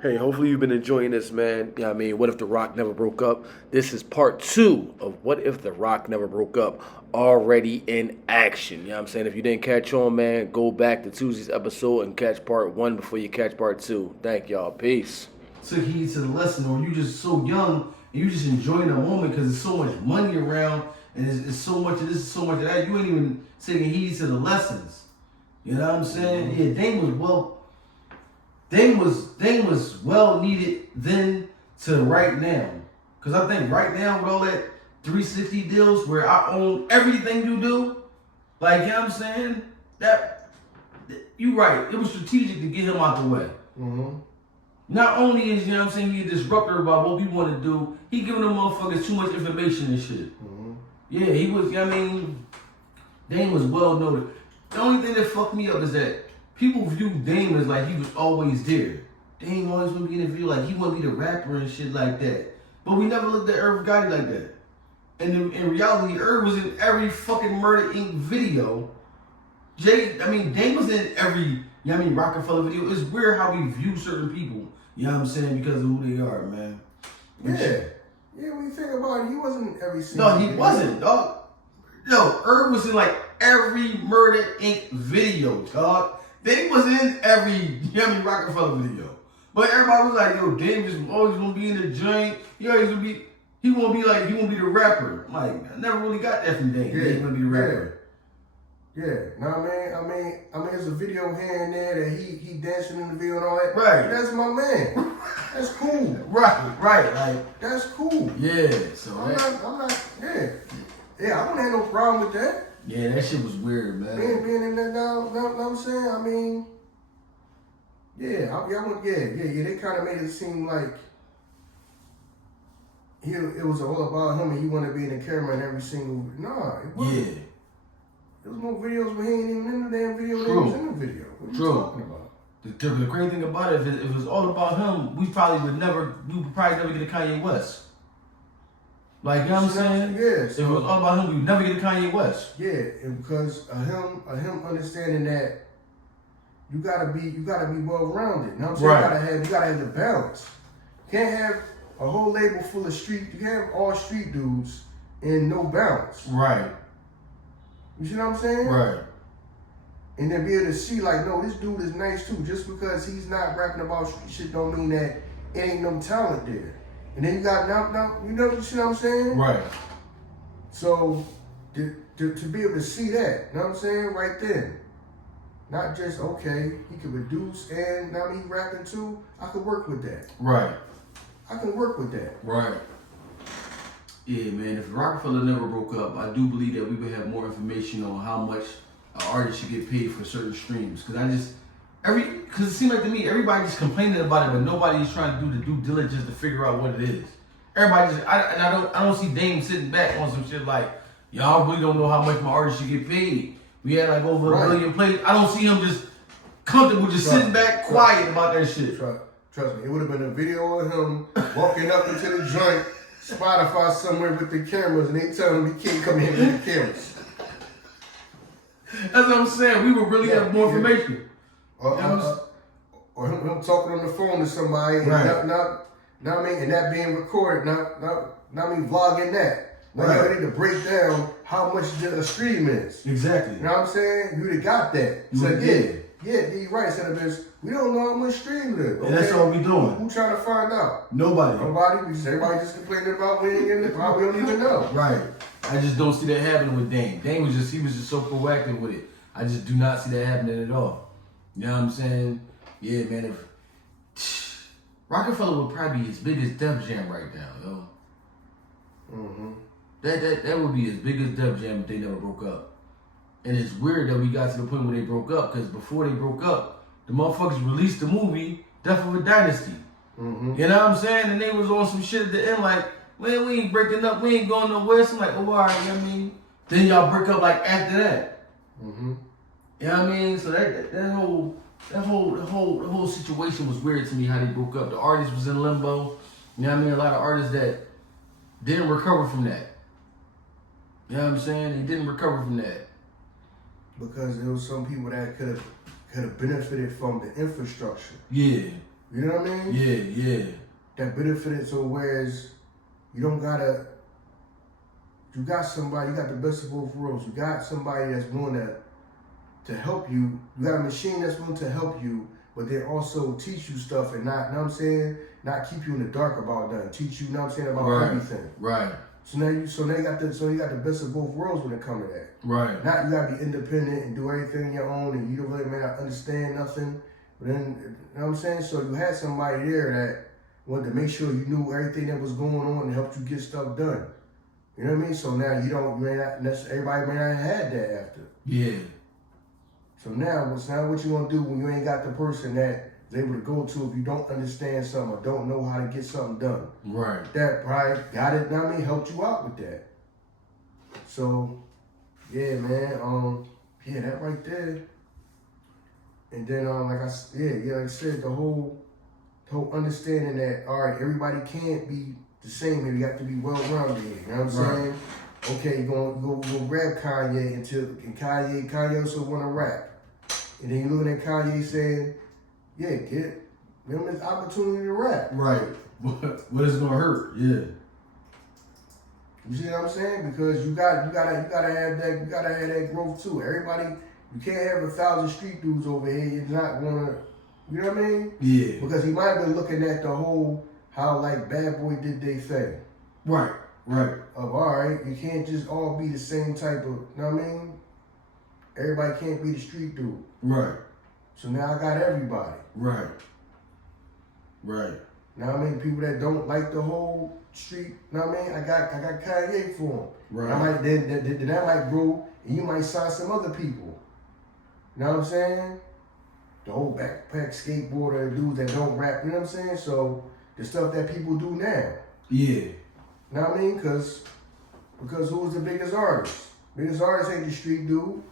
Hey, hopefully you've been enjoying this, man. Yeah, I mean, what if The Roc never broke up? This is part 2 of What If The Roc Never Broke Up, already in action. You know what I'm saying? If you didn't catch on, man, go back to Tuesday's episode and catch part 1 before you catch part 2. Thank y'all. Peace. Took heed to the lesson, or you just so young and you just enjoying the moment because there's so much money around and it's so much of this, so much of that. You ain't even taking heed to the lessons. You know what I'm saying? Yeah, Dame was well needed then to right now. Cause I think right now with all that 360 deals where I own everything you do, like, you know what I'm saying? That you right. It was strategic to get him out the way. Mm-hmm. Not only is, you know what I'm saying, he a disruptor about what we want to do, he giving them motherfuckers too much information and shit. Mm-hmm. Yeah, he was, I mean, Dame was well noted. The only thing that fucked me up is that people view Dame as like he was always there. Dame always want to be in the video like he want to be the rapper and shit like that. But we never looked at Ern Gotti like that. And in reality, Ern was in every fucking Murder Inc. video. Dame was in every, you know what I mean, Roc-A-Fella video. It's weird how we view certain people, you know what I'm saying, because of who they are, man. Yeah, when you think about it, he wasn't in every single No, he wasn't, dog. No, Ern was in like every Murder Inc. video, dog. They was in every, you know what I mean, Roc-A-Fella video. But everybody was like, yo, Dame is always gonna be in the joint. He always gonna be, he won't be the rapper. I'm like, I never really got that from Dame. Dame gonna be the rapper. Yeah, know what I mean? There's a video here and there that he dancing in the video and all that. Right. That's my man. That's cool. Right. Like, that's cool. yeah. So I'm not. Yeah, I don't have no problem with that. Yeah, that shit was weird, man. Being in that now, know what I'm saying? I mean, they kind of made it seem like it was all about him and he wanted to be in the camera in every single. Nah, it wasn't. Yeah. There was more videos where he ain't even in the damn video. He was in the video. What are you talking about? The great thing about it, if it was all about him, we would probably never get a Kanye West. Like, you know what I'm saying? Yeah. If it was all about him, we would never get a Kanye West. Yeah, and because of him understanding that you gotta be well rounded. You know what I'm saying? Right. You gotta have the balance. You can't have a whole label full of street. You can't have all street dudes and no balance. Right. You see what I'm saying? Right. And then be able to see like, no, this dude is nice too. Just because he's not rapping about street shit don't mean that it ain't no talent there. And then you got now, you see what I'm saying? Right. So to be able to see that, you know what I'm saying, right then. Not just, okay, he can produce and now he rapping too. I could work with that. Right. I can work with that. Right. Yeah, man, if Roc-A-Fella never broke up, I do believe that we would have more information on how much an artist should get paid for certain streams. Because it seems like to me, everybody just complaining about it, but nobody's trying to do the due diligence to figure out what it is. Everybody just, I don't see Dame sitting back on some shit like, y'all really don't know how much my artist should get paid. We had like over a million plays. I don't see him just comfortable, just sitting back quiet about that shit. Trust me, it would have been a video of him walking up into the joint, Spotify somewhere with the cameras, and they tell him he can't come in with the cameras. That's what I'm saying. We would really have more information. Or him talking on the phone to somebody, and and that being recorded, vlogging that. Like, you need to break down how much a stream is. Exactly. You know what I'm saying? You would have got that. So you're right. Son of bitch, we don't know how much stream it is. Okay? And that's all we doing. Who trying to find out? Nobody. Everybody just complaining about we ain't in it. Probably don't even know. Right. I just don't see that happening with Dame. Dame was just so proactive with it. I just do not see that happening at all. You know what I'm saying? Yeah, man. If Roc-A-Fella would probably be his biggest Def Jam right now, yo. Mm-hmm. That would be his biggest Def Jam if they never broke up. And it's weird that we got to the point where they broke up, because before they broke up, the motherfuckers released the movie Death of a Dynasty. Mm-hmm. You know what I'm saying? And they was on some shit at the end like, man, we ain't breaking up, we ain't going nowhere. So I'm like, oh, all right, you know what I mean? Then y'all break up like after that. Mm-hmm. You know what I mean? So that whole situation was weird to me, how they broke up. The artist was in limbo. You know what I mean? A lot of artists that didn't recover from that. You know what I'm saying? They didn't recover from that. Because there was some people that could have benefited from the infrastructure. Yeah. You know what I mean? Yeah. That benefited. So whereas you don't gotta, you got somebody, you got the best of both worlds. You got somebody that's willing to help you. You got a machine that's willing to help you, but then also teach you stuff and not, you know what I'm saying, not keep you in the dark about nothing. Teach you, you know what I'm saying, about everything. Right. So now you got the best of both worlds when it comes to that. Right. Not you gotta be independent and do everything on your own, and you don't really may not understand nothing. But then, you know what I'm saying? So you had somebody there that wanted to make sure you knew everything that was going on and helped you get stuff done. You know what I mean? So now you may not necessarily, everybody may not have had that after. Yeah. So now what you gonna do when you ain't got the person that is able to go to if you don't understand something or don't know how to get something done? Right. That probably got it, you know what I mean, helped you out with that. So, yeah, man, yeah, that right there. And then, like I said, the whole understanding that, all right, everybody can't be the same here. You have to be well-rounded here. You know what I'm saying? Okay, you go grab Kanye and Kanye also want to rap. And then you looking at Kanye saying, yeah, give him this opportunity to rap. Right. What is it gonna hurt? Yeah. You see what I'm saying? Because you gotta have that growth too. Everybody, you can't have 1,000 street dudes over here. You're not gonna, you know what I mean? Yeah. Because he might have been looking at the whole how like Bad Boy did they thing. Right. Of all right, you can't just all be the same type of, you know what I mean? Everybody can't be the street dude. Right. So now I got everybody. Right. Now I mean, people that don't like the whole street, you know what I mean? I got Kanye for them. Right. I might then that might grow, and you might sign some other people. You know what I'm saying? The whole backpack skateboarder dudes that don't rap. You know what I'm saying? So the stuff that people do now. Yeah. You know what I mean? Because who's the biggest artist? Biggest artist ain't the street dude.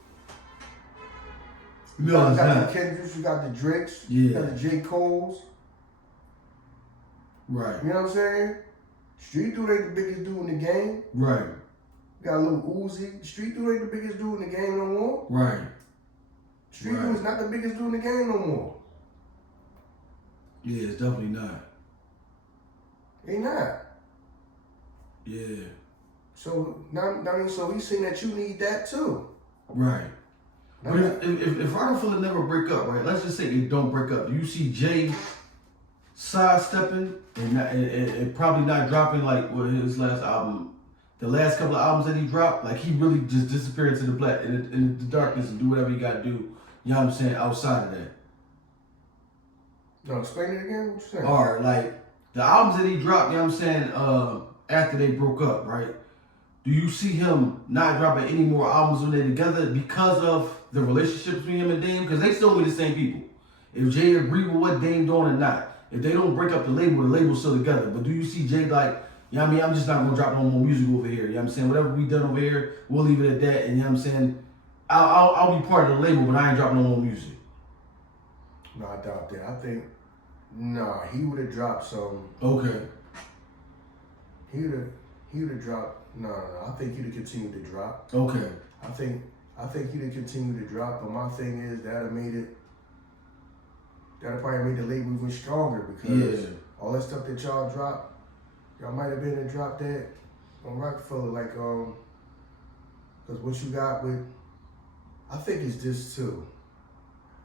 You got the Kendricks, you got the Drakes, you got the J. Coles. Right. You know what I'm saying? Street dude ain't the biggest dude in the game. Right. You got a little Uzi. Street dude ain't the biggest dude in the game no more. Right. Street dude is not the biggest dude in the game no more. Yeah, it's definitely not. They not. Yeah. So so he's saying that you need that too. Right. But if Roc-A-Fella never break up, right? Let's just say they don't break up. Do you see Jay sidestepping and probably not dropping like his last album, the last couple of albums that he dropped? Like he really just disappeared into the black in the darkness and do whatever he got to do. You know what I'm saying? Outside of that. No, explain it again. What you saying? Or like the albums that he dropped. You know what I'm saying? After they broke up, right? Do you see him not dropping any more albums when they're together because of the relationship between him and Dame? Because they still be the same people. If Jay agree with what Dame doing or not, if they don't break up the label's still together. But do you see Jay like, you know what I mean? I'm just not going to drop no more music over here. You know what I'm saying? Whatever we done over here, we'll leave it at that. And you know what I'm saying? I'll be part of the label, but I ain't dropping no more music. No, I doubt that. I think, he would have dropped some. Okay. He would have dropped. No. I think he'd have continued to drop. Okay. I think he'd have continued to drop. But my thing is that'd probably made the label even stronger because all that stuff that y'all dropped, y'all might have been to drop that on Roc-A-Fella. Like because what you got with, I think it's this too.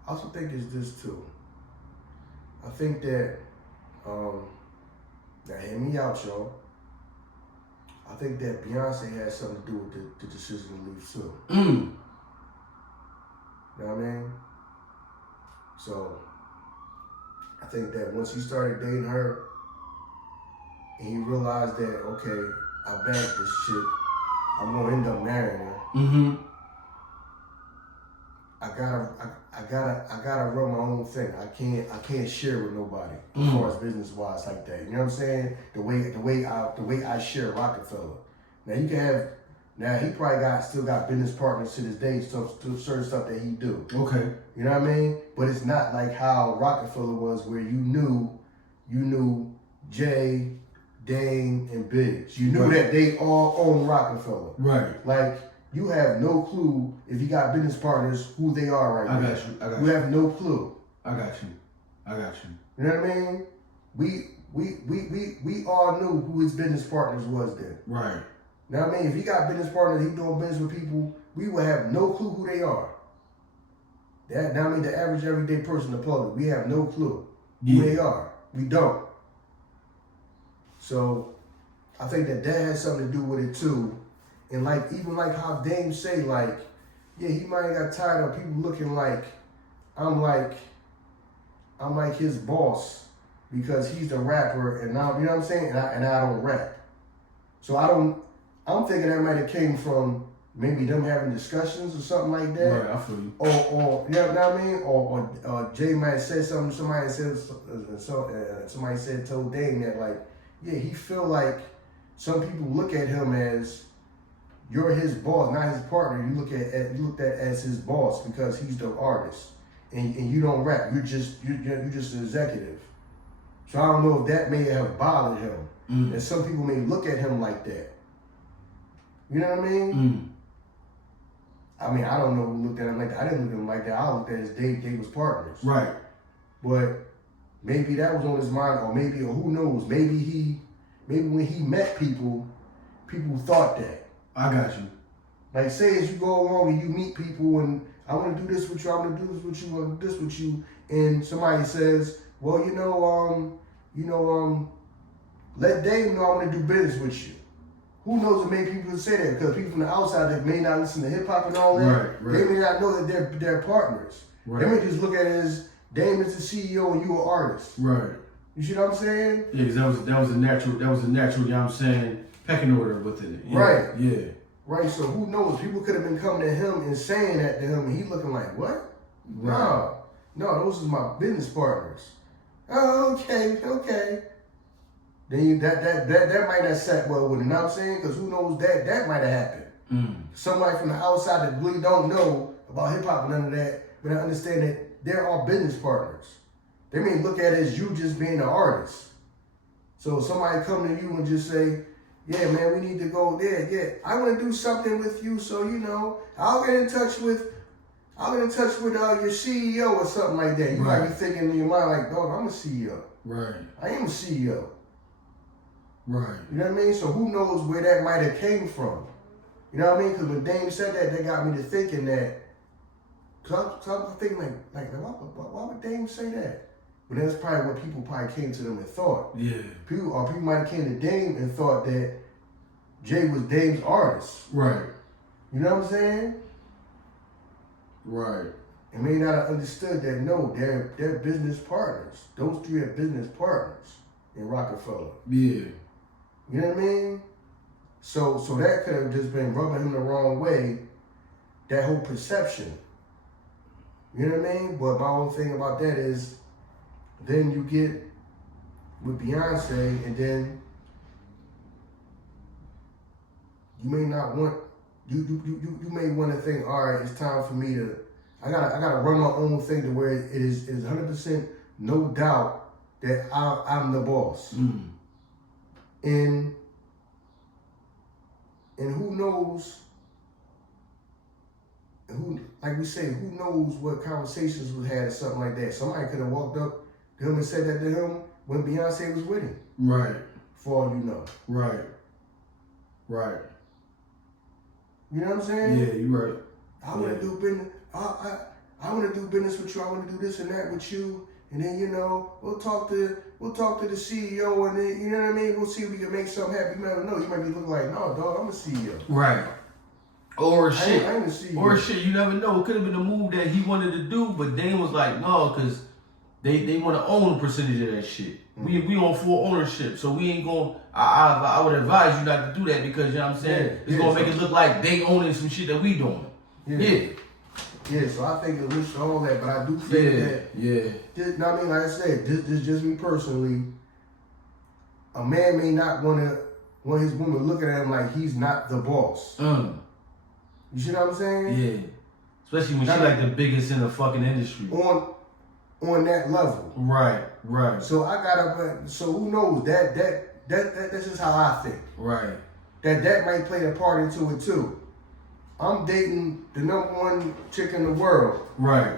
I also think it's this too. I think that now hear me out, y'all. I think that Beyonce had something to do with the decision to leave too. You know what I mean? So I think that once he started dating her and he realized that, okay, I bagged this shit, I'm gonna end up marrying her. Mm-hmm. I gotta run my own thing. I can't share with nobody as far as business wise like that. You know what I'm saying? The way I share Roc-A-Fella. Now he probably still got business partners to this day, certain stuff that he do. Okay. You know what I mean? But it's not like how Roc-A-Fella was, where you knew Jay, Dame, and Biggs. You knew that they all own Roc-A-Fella. Right. Like, you have no clue if you got business partners who they are right now. I got you. You have no clue. I got you. I got you. You know what I mean? We all knew who his business partners was then. Right. You know what I mean? If he got business partners, he doing business with people, we would have no clue who they are. That, I mean, the average everyday person in the public, we have no clue who they are. We don't. So I think that has something to do with it too. And like, even like how Dame say, like, yeah, he might have got tired of people looking like I'm like his boss because he's the rapper and now, you know what I'm saying? And I don't rap. So I'm thinking that might have came from maybe them having discussions or something like that. Right, I feel you. Or you know what I mean? Or Jay might have said something, somebody said told Dame that, like, yeah, he feel like some people look at him as you're his boss, not his partner. You looked at as his boss because he's the artist, and you don't rap. You're just an executive. So I don't know if that may have bothered him, and some people may look at him like that. You know what I mean? I mean, I don't know who looked at him like that. I didn't look at him like that. I looked at his they was partners. Right. But maybe that was on his mind, or who knows? Maybe when he met people thought that. I got you. Like, say as you go along and you meet people and I want to do this with you, I want to do this with you, I want to do this with you, and somebody says, well, let Dave know I want to do business with you. Who knows if maybe people say that, because people from the outside that may not listen to hip hop and all that, they may not know that they're partners. They may just look at it as Dame is the CEO and you an artist. Right. You see what I'm saying? Yeah, because that was a natural, you know what I'm saying, pecking order within it. Yeah. Right. Yeah. Right, so who knows? People could have been coming to him and saying that to him, and he looking like, what? Right. No, those is my business partners. Oh, okay. Then that might not sat well with him, you know what I'm saying? Because who knows, that might have happened. Somebody from the outside that really don't know about hip hop and none of that, but I understand that they're all business partners. They may look at it as you just being an artist. So somebody come to you and just say, yeah, man, we need to go there. Yeah, I want to do something with you, so I'll get in touch with your CEO or something like that. You might be thinking in your mind like, dog, I'm a CEO. Right. I am a CEO. Right. You know what I mean? So who knows where that might have came from? You know what I mean? Because when Dame said that got me to thinking that. Cause I was thinking like why would Dame say that? But that's probably what people probably came to them and thought. Yeah. People might have came to Dame and thought that Jay was Dame's artist. Right. You know what I'm saying? Right. And may not have understood that, no, they're business partners. Those three are business partners in Roc-A-Fella. Yeah. You know what I mean? So that could have just been rubbing him the wrong way, that whole perception. You know what I mean? But my whole thing about that is, then you get with Beyonce, and then you may not want, you may want to think, all right, it's time for me to, I gotta run my own thing to where it is 100% no doubt that I'm the boss. And who knows, like we say, who knows what conversations we had or something like that. Somebody could have walked up to him and said that to him when Beyonce was with him. Right. For all you know. Right. Right. You know what I'm saying? Yeah, you're right. I want to do business. I want to do business with you. I want to do this and that with you. And then, we'll talk to the CEO, and then, you know what I mean? We'll see if we can make something happen. You never know. You might be looking like, no, dog, I'm a CEO. Right. Or shit. I ain't a CEO. Or shit, you never know. It could have been a move that he wanted to do, but Dame was like, no, because they want to own a percentage of that shit. We on full ownership, so we ain't going. I would advise you not to do that, because, you know what I'm saying? It's going to make it look like they owning some shit that we doing. Yeah, so I think it was all that, but I do think that, I mean, like I said, this just me personally, a man may not want his woman looking at him like he's not the boss. You see what I'm saying? Yeah. Especially when she's like the biggest in the fucking industry. On that level. Right. So so who knows, that's just how I think. Right. That might play a part into it too. I'm dating the #1 chick in the world. Right.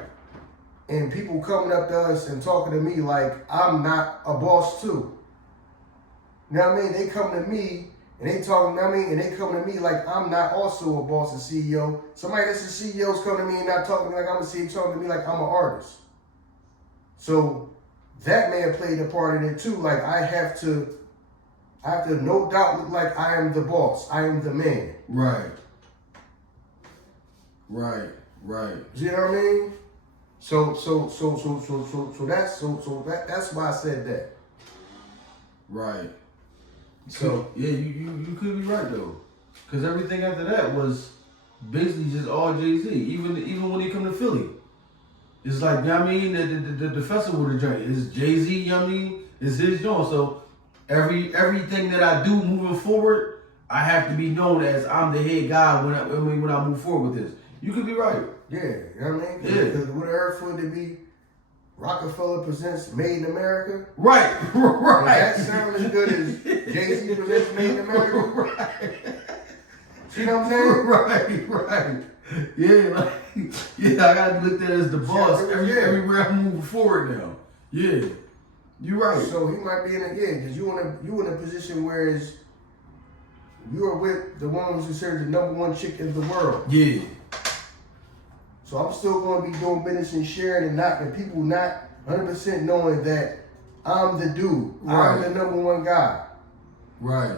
and people coming up to us and talking to me like I'm not a boss too. You know what I mean? They come to me and they talking, you know what I mean? And they come to me like I'm not also a boss and CEO. Somebody that's a CEO is coming to me and not talking to me like I'm a CEO, talking to me like I'm an artist. So that man played a part in it too. Like I have to no doubt look like I am the boss. I am the man. Right. You know what I mean? So that's why I said that. Right. So yeah, you could be right though, because everything after that was basically just all Jay-Z. Even when he come to Philly, it's like, you know what I mean, the festival of the joint is Jay-Z. You know what I mean, it's his joint. So everything that I do moving forward, I have to be known as I'm the head guy when I move forward with this. You could be right. Yeah, you know what I mean? Yeah. Because would it hurt for it to be Roc-A-Fella presents Made in America? Right. Does that sound as good as Jay-Z presents Made in America? Right. See what I'm saying? Right. Yeah, I gotta look at it as the boss everywhere I'm moving forward now. Yeah. You're right. So he might be because you in a position where you are with the one who's considered the #1 chick in the world. Yeah. So I'm still going to be doing business and sharing and people not 100% knowing that I'm the dude. Right. I'm the #1 guy. Right.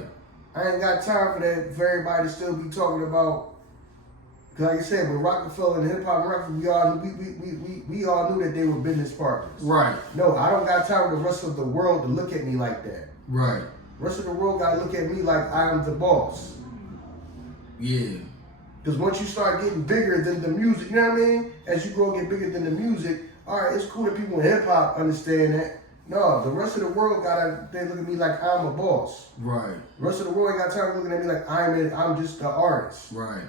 I ain't got time for that. For everybody to still be talking about. Cause like I said, with Roc-A-Fella and hip hop and rap, we all knew that they were business partners. Right. No, I don't got time for the rest of the world to look at me like that. Right. The rest of the world got to look at me like I am the boss. Yeah. Because once you start getting bigger than the music, you know what I mean? As you grow and get bigger than the music, all right, it's cool that people in hip hop understand that. No, the rest of the world they look at me like I'm a boss. Right. The rest of the world ain't got time looking at me like I'm just the artist. Right.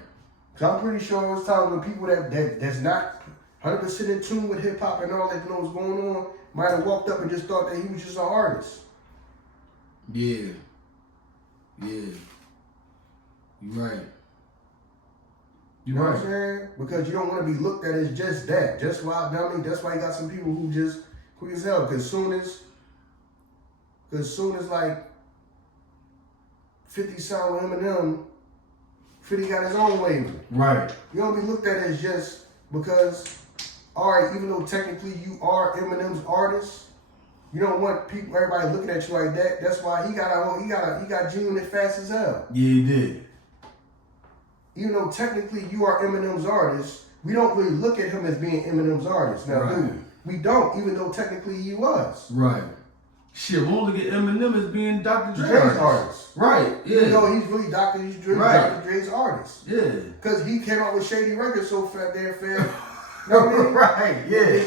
Cause I'm pretty sure it was times when people that's not 100% in tune with hip hop and all that know what's going on might have walked up and just thought that he was just an artist. Yeah. You're right. You know what I'm saying? Because you don't want to be looked at as just that. That's why you got some people who just quick as hell. Cause soon as like 50 signed with Eminem, 50 got his own label. Right. You don't be looked at as just because, all right, even though technically you are Eminem's artist, you don't want everybody looking at you like that. That's why he got genuine fast as hell. Yeah, he did. Even though technically you are Eminem's artist, we don't really look at him as being Eminem's artist. Now, Right. dude, we don't, even though technically he was. Right. Shit, we only get Eminem as being Dr. Dre's artist. Right, yeah. Even though he's really Dr. Dre's artist. Yeah. Because he came out with Shady Records so damn fast. You know what I mean? Right, yeah.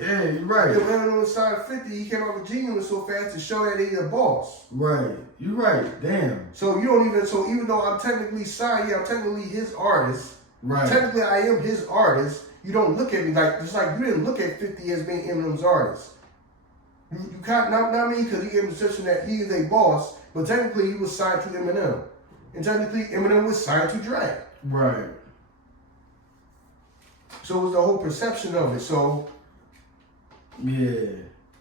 Yeah, you're right. When Eminem signed 50, he came out with Genuine so fast to show that he's a boss. Right. You're right. Damn. So even though I'm technically signed, I'm technically his artist. Right. Technically I am his artist. You don't look at me just like you didn't look at 50 as being Eminem's artist. You can't, not me, because he gave him the perception that he is a boss, but technically he was signed to Eminem. And technically Eminem was signed to Dre. Right. So it was the whole perception of it. So Yeah.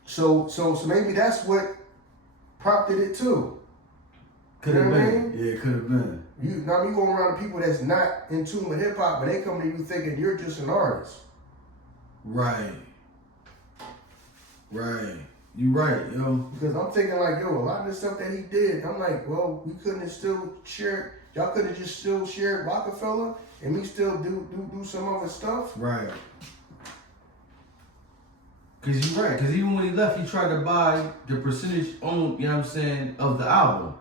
So maybe that's what prompted it too. Could You have know what I been. mean? Yeah, could have been. You going around to people that's not in tune with hip hop, but they come to you thinking you're just an artist. Right. You right, yo. Because I'm thinking like, a lot of the stuff that he did, I'm like, well, we couldn't have still shared. Y'all could have just still shared Roc-A-Fella and me still do some other stuff. Right. Cause you're right. Cause even when he left, he tried to buy the percentage own, you know what I'm saying, of the album.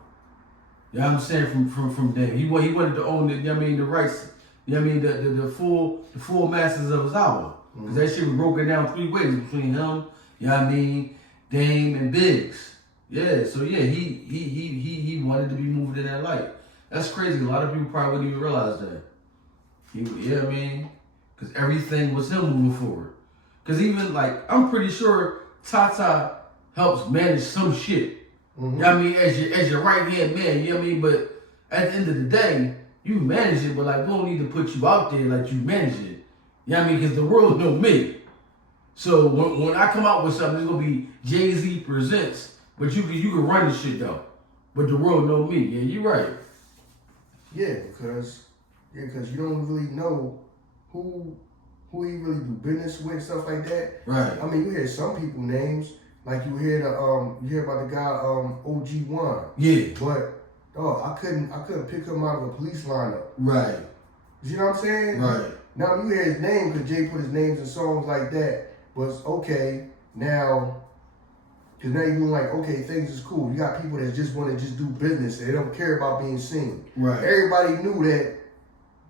You know what I'm saying, from Dame. He wanted to own the, you know what I mean, the rights, you know what I mean, the full masters of his album. Because that shit was broken down 3 ways between him, you know what I mean, Dame and Biggs. Yeah, so yeah, he wanted to be moved in that light. That's crazy. A lot of people probably wouldn't even realize that. You know what I mean? Because everything was him moving forward. Because even like, I'm pretty sure Tata helps manage some shit. You know what I mean? As your right hand man, you know what I mean? But at the end of the day, you manage it, but like, we don't need to put you out there like you manage it. You know what I mean? Because the world know me. So when I come out with something, it's gonna be Jay-Z presents, but you can run the shit though. But the world know me. Yeah, you're right. Yeah, because you don't really know who he really do business with, stuff like that. Right. I mean, you hear some people names, like you hear about the guy OG1. Yeah. But I couldn't pick him out of a police lineup. Right. You know what I'm saying? Right. Now you hear his name because Jay put his names in songs like that. But okay, now, because now you're doing like, okay, things is cool. You got people that just want to just do business. They don't care about being seen. Right. Everybody knew that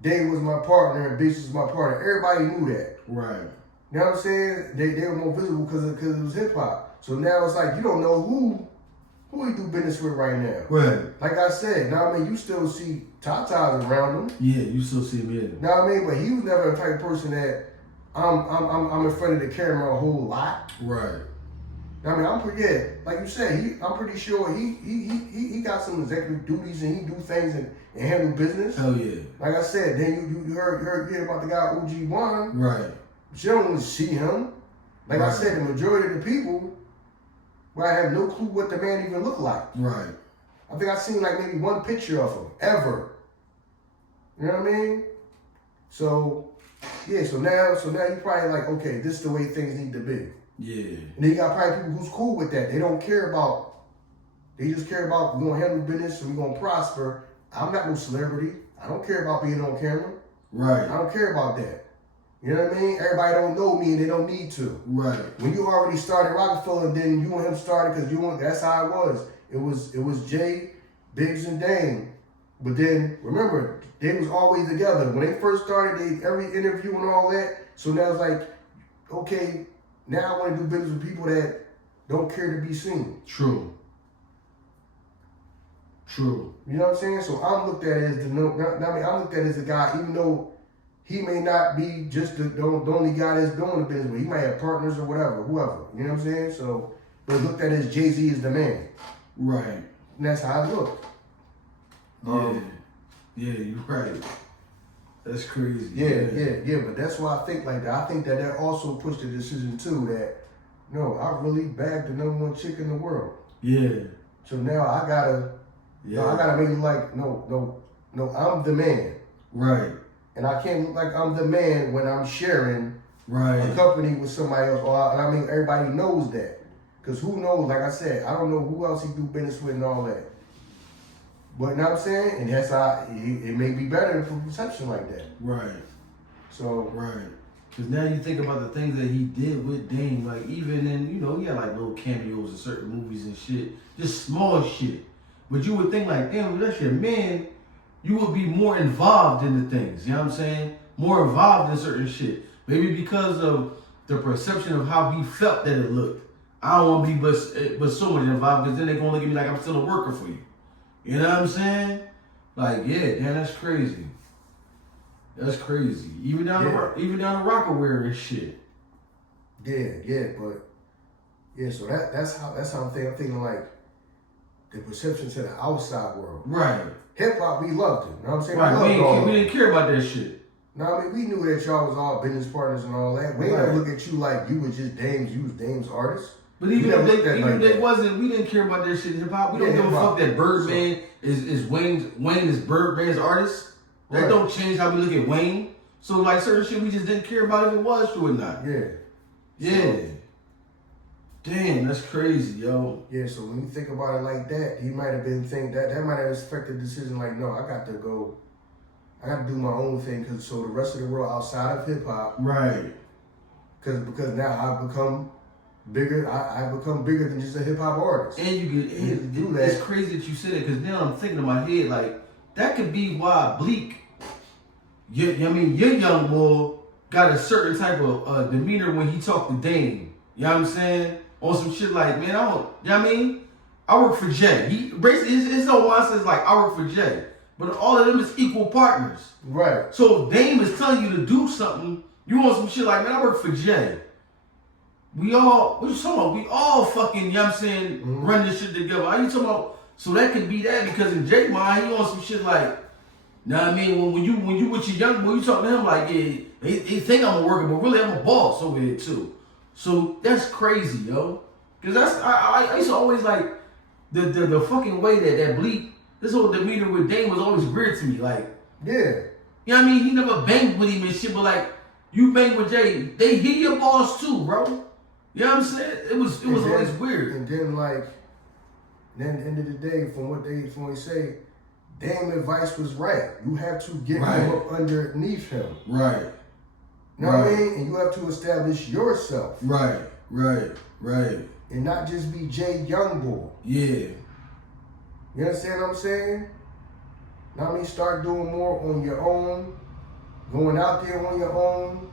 Dave was my partner and Bitch was my partner. Everybody knew that. Right. You know what I'm saying? They were more visible because it was hip hop. So now it's like you don't know who he do business with right now. Right. Like I said, now I mean you still see Tatas around him. Yeah, you still see him here. Know what I mean? But he was never the type of person that I'm in front of the camera a whole lot. Right. I mean, like you said, I'm pretty sure he got some executive duties and he do things and handle business. Hell yeah. Like I said, then you heard about the guy OG1. Right. But you don't really see him. Like I said, the majority of the people, I have no clue what the man even looked like. Right. I think I've seen like maybe one picture of him ever. You know what I mean? So yeah, so now you probably like, okay, this is the way things need to be. Yeah. And then you got probably people who's cool with that. They just care about we're gonna handle business and we're gonna prosper. I'm not no celebrity. I don't care about being on camera. Right. I don't care about that. You know what I mean? Everybody don't know me and they don't need to. Right. When you already started Roc-A-Fella, and then you and him started because that's how it was. It was Jay, Biggs, and Dame. But then remember, they was always together. When they first started, every interview and all that. So now it's like, okay, now I want to do business with people that don't care to be seen. True. You know what I'm saying? So I'm looked at as I'm looked at as a guy, even though he may not be just the only guy that's doing the business, but he might have partners or whoever. You know what I'm saying? So, but looked at as Jay-Z is the man. Right. And that's how I look. Yeah, you're right. That's crazy. Yeah. But that's why I think like that. I think that also pushed the decision too that, no, I really bagged the #1 chick in the world. Yeah. So now I gotta make it like, no, I'm the man. Right. And I can't look like I'm the man when I'm sharing a company with somebody else. I mean, everybody knows that. Because who knows, like I said, I don't know who else he do business with and all that. But you know what I'm saying? And that's how it may be better for perception like that. Right. So. Right. Because now you think about the things that he did with Dame, like even in, he had like little cameos in certain movies and shit. Just small shit. But you would think like, damn, if that's your man, you would be more involved in the things. You know what I'm saying? More involved in certain shit. Maybe because of the perception of how he felt that it looked. I don't want to be but so much involved because then they're going to look at me like I'm still a worker for you. You know what I'm saying? Like, yeah, damn, that's crazy. That's crazy. Even down to Rock-A-Wear and shit. Yeah, so that's how I'm thinking. I'm thinking like the perception to the outside world. Right. Hip hop, we loved it. You know what I'm saying? Right. We didn't care about that shit. No, I mean, we knew that y'all was all business partners and all that. We didn't look at you like you was just Dame's, you was Dame's artist. But even if they wasn't, we didn't care about that shit in hip hop. We don't give a fuck that Birdman is Wayne is Birdman's artist. That don't change how we look at Wayne. So like certain shit we just didn't care about if it was true or not. Yeah. So, damn, that's crazy, yo. Yeah, so when you think about it like that, he might have been thinking that might have affected the decision like, no, I got to do my own thing so the rest of the world outside of hip hop. Right. Because now I've become bigger. I've become bigger than just a hip hop artist. And you could do that. It's crazy that you said it because now I'm thinking in my head like that could be why Bleak, your young boy got a certain type of demeanor when he talked to Dame. You know what I'm saying? On some shit like, man, I work for Jay. He basically his whole mindset is like I work for Jay. But all of them is equal partners. Right. So if Dame is telling you to do something, you want some shit like, man, I work for Jay. What you talking about? We all fucking, you know what I'm saying, run this shit together. How you talking about? So that could be that because in Jay mind, he on some shit like, know what I mean? When you with your young boy, you talking to him like, yeah, they think I'm a worker, but really I'm a boss over here too. So that's crazy, yo. Cause I used to always like the fucking way that Bleak, this whole demeanor with Dame was always weird to me. Like, Yeah. you know what I mean? He never banged with him and shit, but like, you bang with Jay, he your boss too, bro. You know what I'm saying? It was always weird. And then like, then at the end of the day, from what they say, Dame advice was right. You have to get him up underneath him. Right. You know what I mean? And you have to establish yourself. Right. And not just be Jay Youngboy. Yeah. You understand what I'm saying? Now I mean, start doing more on your own, going out there on your own,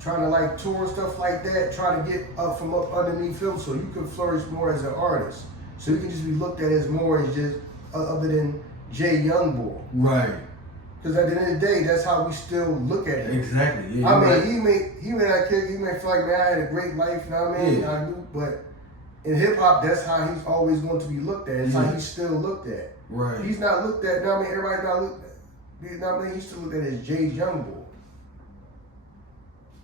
trying to like tour and stuff like that, try to get up from up underneath him so you can flourish more as an artist. So you can just be looked at as more as just other than Jay Youngboy. Right. Because at the end of the day, that's how we still look at him. Exactly. Yeah, I mean, right. he may not care, he may feel like, man, I had a great life, you know what I mean? Yeah. I do, but in hip hop, that's how he's always going to be looked at. It's how he's still looked at. Right. He's not looked at, you know what I mean? Everybody's not looked at, you know what I mean? He's still looked at as Jay's Youngboy.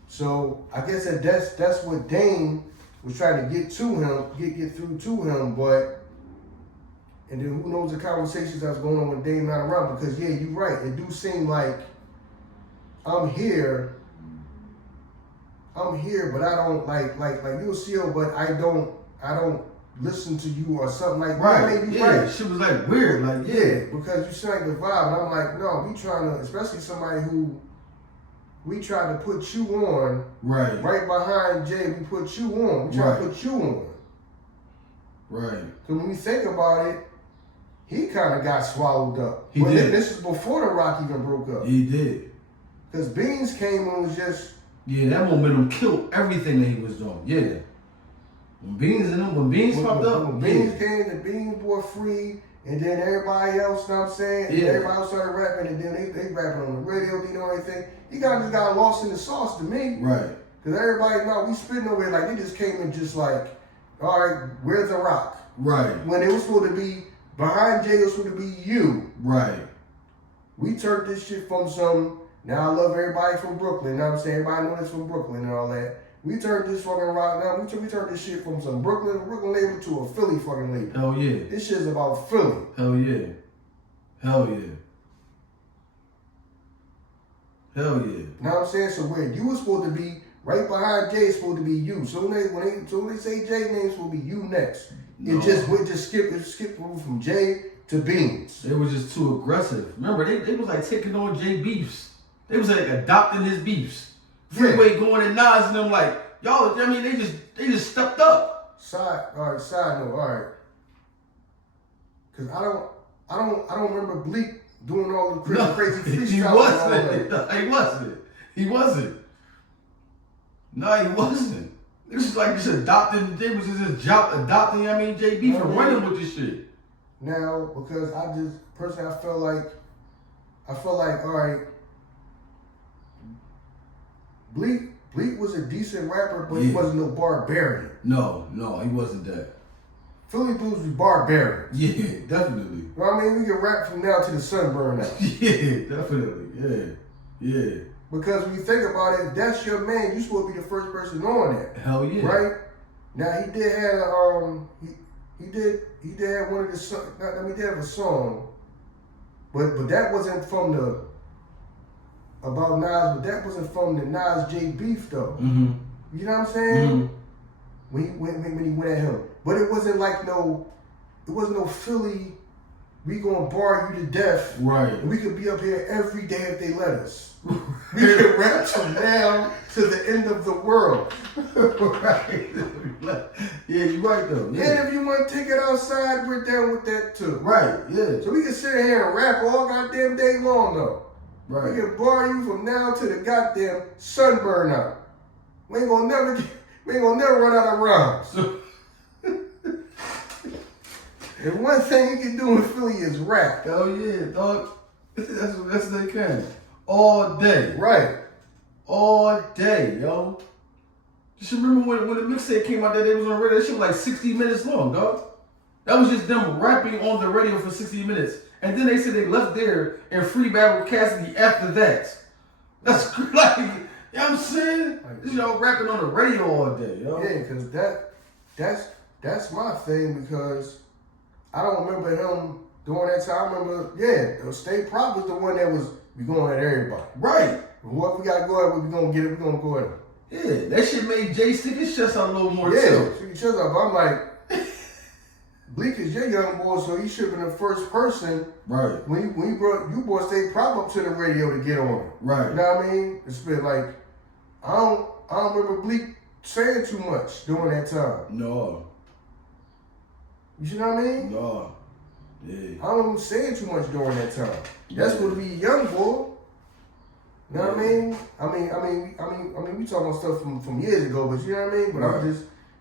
So I guess that's what Dame was trying to get to him, get through to him, but and then who knows the conversations that's going on with Dame not around, because yeah, you're right. It do seem like I'm here, but I don't like you'll see her, but I don't listen to you or something like that. Right. Maybe Yeah. right. Shit was like weird. Like Yeah, because you sound like the vibe, and I'm like, no, we trying to, especially somebody who we try to put you on right behind Jay. We put you on. We try to put you on. Right. So when we think about it, he kind of got swallowed up. He did. This is before the Rock even broke up. He did. Because Beans came and was just... Yeah, that momentum killed everything that he was doing. Yeah. When Beans popped up, when Beans came, the Beans boy free, and then everybody else, you know what I'm saying? Yeah. Everybody else started rapping, and then they rapping on the radio, you know anything. He just got lost in the sauce to me. Right. Because everybody know we spitting over here like they just came and just like, all right, where's the Rock? Right. When it was supposed to be, behind Jay it was supposed to be you. Right. We turned this shit from some, now I love everybody from Brooklyn, you know what I'm saying? Everybody know this from Brooklyn and all that. We turned this fucking rock now. We turned this shit from some Brooklyn label to a Philly fucking label. Hell yeah. This shit's about Philly. Hell yeah. Hell yeah. Hell yeah. You know what I'm saying? So where you was supposed to be, right behind Jay is supposed to be you. So when they say Jay name's supposed to be you next. No. It skipped from Jay to Beans. They were just too aggressive. Remember, they was like taking on Jay beefs. They was like adopting his beefs. Freeway going at Nas and them like, y'all, I mean, they just stepped up. Side note, all right. Cause I don't remember Bleak doing all the crazy freestyle. He wasn't. No, he wasn't. It was like just adopting, they was just adopting, I mean, JB for running with this shit. Now, because I felt like, all right, Bleak was a decent rapper, but he wasn't no barbarian. No, he wasn't that. Philly Blues was barbarian. Yeah, definitely. You know what I mean? We can rap from now to the sun burn out. Yeah, definitely. Yeah. Because when you think about it, if that's your man, you're supposed to be the first person on that. Hell yeah. Right? Now he did have he did have one of the songs. He did have a song, but that wasn't from the about Nas. But that wasn't from the Nas J beef though. Mm-hmm. You know what I'm saying? Mm-hmm. When he went at him, but it wasn't like it wasn't no Philly. We gonna bar you to death, right? And we could be up here every day if they let us. We can rap from now to the end of the world. Right? Yeah, you're right though. Yeah. And if you want to take it outside, we're down with that too. Right? Yeah. So we can sit here and rap all goddamn day long though. Right. We can bar you from now to the goddamn sunburn out. We ain't gonna never run out of rhymes. And one thing you can do in Philly is rap. Oh yeah, dog. That's what they can. All day. Right. All day, yo. Just remember when the mixtape came out that they was on the radio, that shit was like 60 minutes long, dog. That was just them rapping on the radio for 60 minutes. And then they said they left there and free Battle Cassidy after that. That's like, You know what I'm saying? Like, You know, rapping on the radio all day, yo. Yeah, because that's my thing, because I don't remember him during that time. I remember, State Prop was the one that was be going at everybody. Right. What we gotta go at, we gonna get it, we gonna go at him. Yeah, that shit made Jay stick his chest out a little more Yeah, too. stick his chest out. But I'm like, Bleak is your young boy, so he should have been the first person. Right. When you brought State Prop up to the radio to get on it. Right. You know what I mean? It's been like, I don't remember Bleak saying too much during that time. No. You know what I mean? No. Yeah. I don't remember saying too much during that time. That's supposed to be a young boy. You know what I mean? I mean, we talking about stuff from years ago, but you know what I mean? But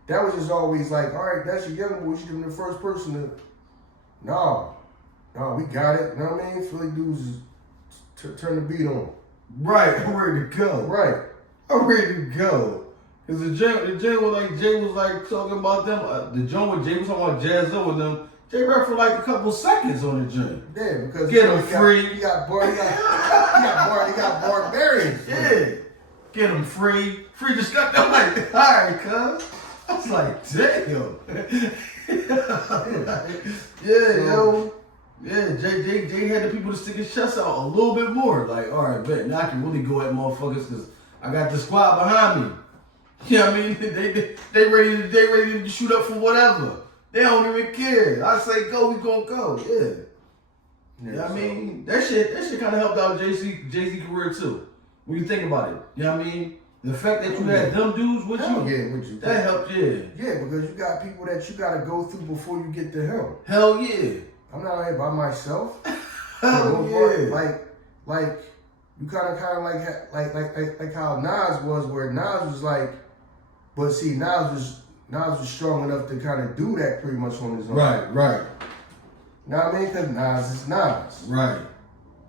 that was just always like, all right, that's your young boy. You should have been the first person to. No, we got it. You know what I mean? Philly dudes turn the beat on. Right. I'm ready to go. Right. I'm ready to go. Cause the Jay was like talking about them. The joint with Jay was talking about Jazzo with them. Jay rapped for like a couple seconds on the joint. Yeah, because get him free. He got barbarians. Yeah, get him free. Free just got them like, all right, cuz. I was like, damn. Yo. Yeah, Jay had the people to stick his chest out a little bit more. Like, all right, bet, now I can really go at motherfuckers because I got the squad behind me. You know what I mean? They ready to shoot up for whatever. They don't even care. I say go, we gonna go. Yeah. You know what I mean? That shit kind of helped out Jay-Z career too. When you think about it. You know what I mean? The fact that you had them dudes with you, that helped, yeah. Yeah, because you got people that you gotta go through before you get to him. Hell yeah. I'm not out here by myself. Hell yeah. Like you kind of like how Nas was, where Nas was like, but see, Nas was strong enough to kind of do that pretty much on his own. Right. You know what I mean? Because Nas is Nas. Right.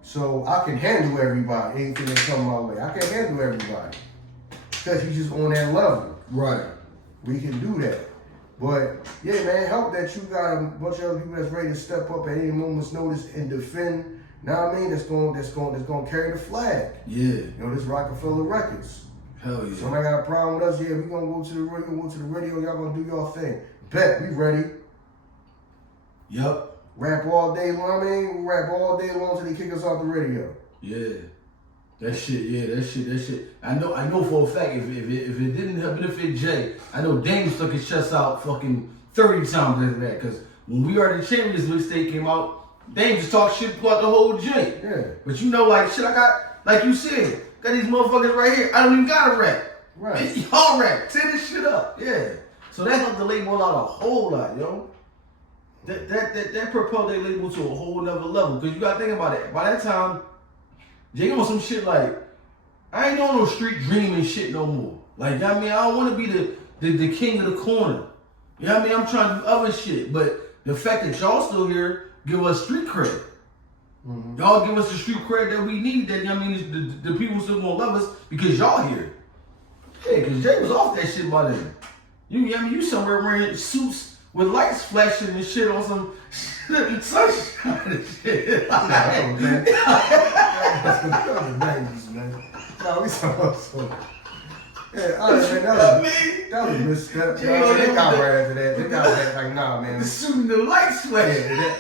So I can handle everybody, anything that come my way. I can handle everybody. Because he's just on that level. Right. We can do that. But yeah, man, help that you got a bunch of other people that's ready to step up at any moment's notice and defend. You know what I mean? That's going to carry the flag. Yeah. You know, this Roc-A-Fella Records. Hell yeah. Somebody got a problem with us? Yeah, we gonna go to the radio. Y'all gonna do y'all thing. Bet we ready. Yep. Rap all day long. I mean, we rap all day long till they kick us off the radio. Yeah. That shit. I know for a fact if it didn't benefit Jay, I know Dame stuck his chest out fucking 30 times after that. Cause when We Are the Champions mixtape came out, Dame just talked shit throughout the whole joint. Yeah. But you know, like shit, I got, like you said, got these motherfuckers right here. I don't even gotta rap. Right. Y'all rap. Tear this shit up. Yeah. So that helped the label out a whole lot, yo. That propelled their label to a whole nother level. Cause you gotta think about it. By that time, Jay on some shit like, I ain't on no street dreaming shit no more. Like, you know what I mean? I don't want to be the king of the corner. You know what I mean? I'm trying to do other shit. But the fact that y'all still here give us street cred. Mm-hmm. Y'all give us the street cred that we need. That, you know what I mean? The people still gonna love us because y'all here. Yeah, because Jay was off that shit by then. You know what I mean? You somewhere wearing suits with lights flashing and shit on some sunshine and shit. That was the 90s, man. No, we talking about so. Yeah, honestly, that was a misstep. They got right after that. They got that like, nah, man. The suit and the lights flashing. Yeah,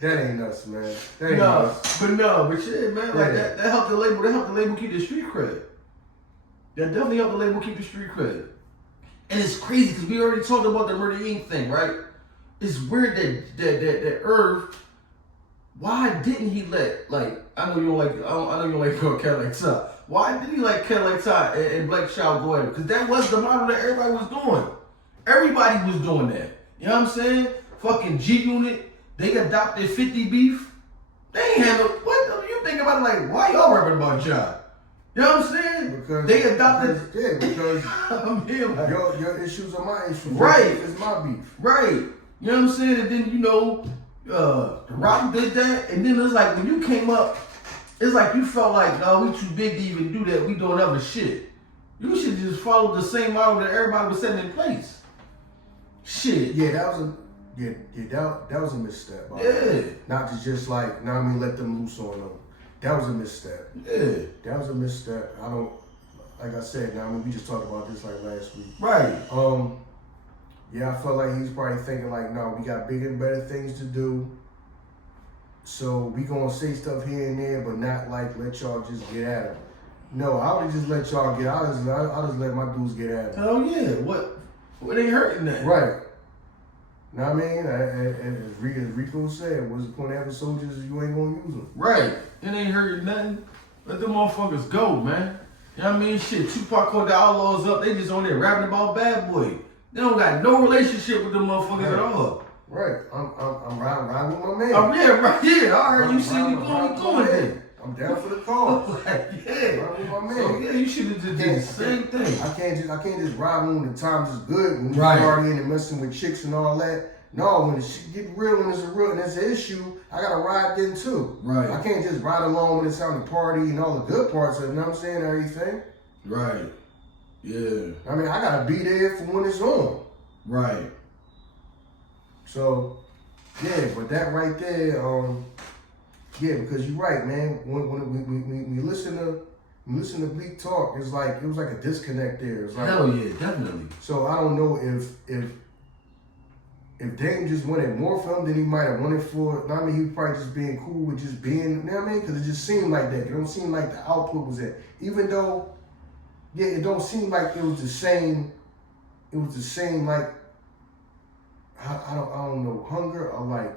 that ain't us, man. That ain't us. But shit, man, like that helped the label. That helped the label keep the street cred. That definitely helped the label keep the street cred. And it's crazy because we already talked about the Murder Inc. thing, right? It's weird that Irv, why didn't he let, like, I know you don't like Cadillac Ty. Why didn't he let Cadillac Ty and Black Child go at him? Because that was the model that everybody was doing. Everybody was doing that. You know what I'm saying? Fucking G-Unit, they adopted 50 beef. They ain't had no, what you think about it, like, why y'all rapping about y'all? You know what I'm saying? Because they adopted. Because I'm here like, your issues are my issues. Right. It's my beef. Right. You know what I'm saying? And then, you know, Rock did that. And then it's like, when you came up, it's like you felt like, no, we too big to even do that. We doing other shit. You should just follow the same model that everybody was setting in place. Shit. Yeah, that was a misstep. Yeah. Not to just like, let them loose on them. That was a misstep. Yeah. That was a misstep. like I said, now I mean we just talked about this like last week. Right. Yeah, I felt like he's probably thinking like, no, we got bigger and better things to do. So we gonna say stuff here and there, but not like let y'all just get at him. No, I would just let y'all get. I'll just let my dudes get at him. Hell yeah. What ain't hurting that? Right. Know what I mean? As Rico said, what's the point of having soldiers if you ain't gonna use them? Right. It ain't hurting nothing. Let them motherfuckers go, man. You know what I mean? Shit, Tupac called the Outlaws up. They just on there rapping about Bad Boy. They don't got no relationship with them motherfuckers at all. Right. I'm riding with my man. Oh yeah, right. Yeah, I heard you see me going there. I'm down for the cause. Like, yeah. Riding with my man. So yeah, you should have just did the same thing. I can't just ride when the times is good, when we Right. partying and messing with chicks and all that. No, when the shit get real and it's an issue, I gotta ride then too. Right. I can't just ride along when it's time to party and all the good parts of it, you know what I'm saying, everything. Right. Yeah. I mean, I gotta be there for when it's on. Right. So, yeah, but that right there, yeah, because you're right, man. When we listen to Bleak talk, it was like a disconnect there. It's like, Hell yeah, definitely. so I don't know if Dame just wanted more for him than he might have wanted for. I mean, he was probably just being cool with just being. You know what I mean? Because it just seemed like that. It don't seem like the output was it. Even though, yeah, it don't seem like it was the same. It was the same like. I don't know, hunger or like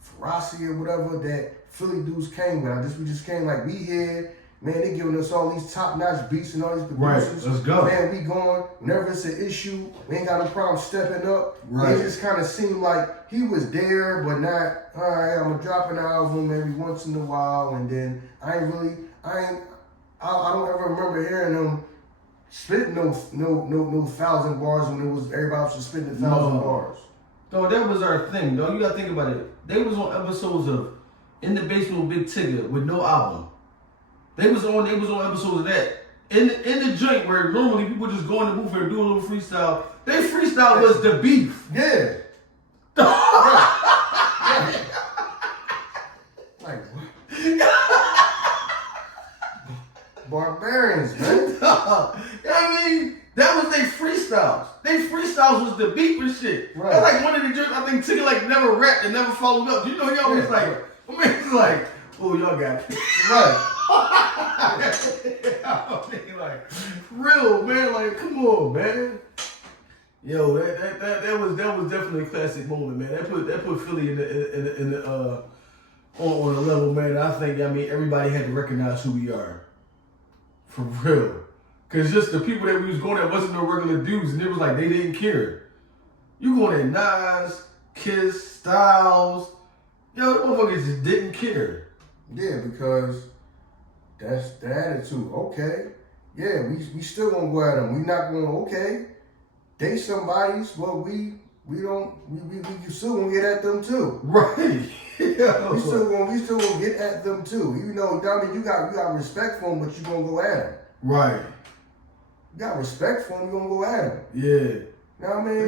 ferocity or whatever that Philly dudes came with. We just came like, we here, man, they giving us all these top-notch beats and all these producers. Right, let's go. Man, we going, whenever it's an issue, we ain't got no problem stepping up. Right. It just kind of seemed like he was there, but not, all right, I'm going to drop an album every once in a while, and then I don't ever remember hearing him spit no 1,000 bars when it was everybody else was spitting 1,000 bars. Though that was our thing, though. You gotta think about it. They was on episodes of In the Basement with Big Tigger with no album. They was on episodes of that. In the joint where normally people just go in the booth and do a little freestyle. Their freestyle was the beef. Yeah. Yeah. Like what? Barbarians, man. I mean, that was their freestyles. Their freestyles was the beef and shit. Right. That's like one of the joints I think Tigger like never rapped and never followed up. You know, he always like, my man's like, oh, y'all got it. Right. Like, real, man, like, come on, man. Yo, that was definitely a classic moment, man. That put Philly in the on a level, man. I think, I mean, everybody had to recognize who we are. For real. Cause just the people that we was going at wasn't no regular dudes, and it was like they didn't care. You going at Nas, Kiss, Styles, yo, the motherfuckers just didn't care. Yeah, because that's the attitude. Okay. Yeah, we still gonna go at them. We not gonna, okay. They somebody's, well, we still gonna get at them too. Right. Yeah. We still gonna get at them too. Even though, I mean, you got respect for them, but you gonna go at them. Right. You got respect for them, you gonna go at them. Yeah. You know what I mean?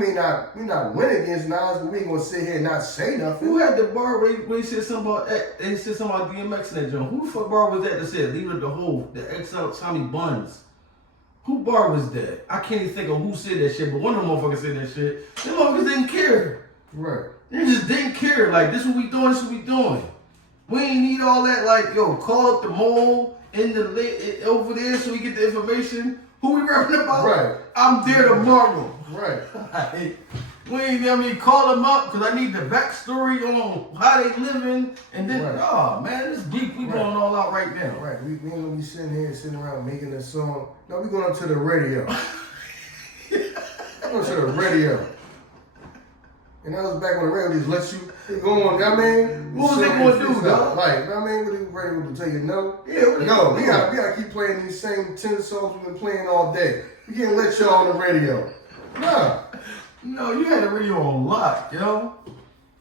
We may not win against Nas, but we ain't gonna sit here and not say nothing. Who had the bar where he said something about DMX in that joint? Who the fuck bar was that said leave it the whole, the XL Tommy Buns? Who bar was that? I can't even think of who said that shit, but one of them motherfuckers said that shit. Them motherfuckers didn't care. Right. They just didn't care. Like, this what we doing, this what we doing. We ain't need all that, like, yo, call up the mole in the over there so we get the information. Who we rapping about? Right. I'm there tomorrow. Right. Like, we ain't, I mean, call them up because I need the backstory on how they living. And then, oh, man, this beef, we going all out right now. Right. We ain't gonna be sitting around making a song. No, we going up to the radio. Going to the radio. And that was back when the radio just let you go on, I mean? What was they going to do, dog? Like, I mean, what the radio going to tell you, no? Yeah, no, we gotta keep playing these same 10 songs we've been playing all day. We can't let y'all on the radio. Nah. No, you had the radio on lock, yo.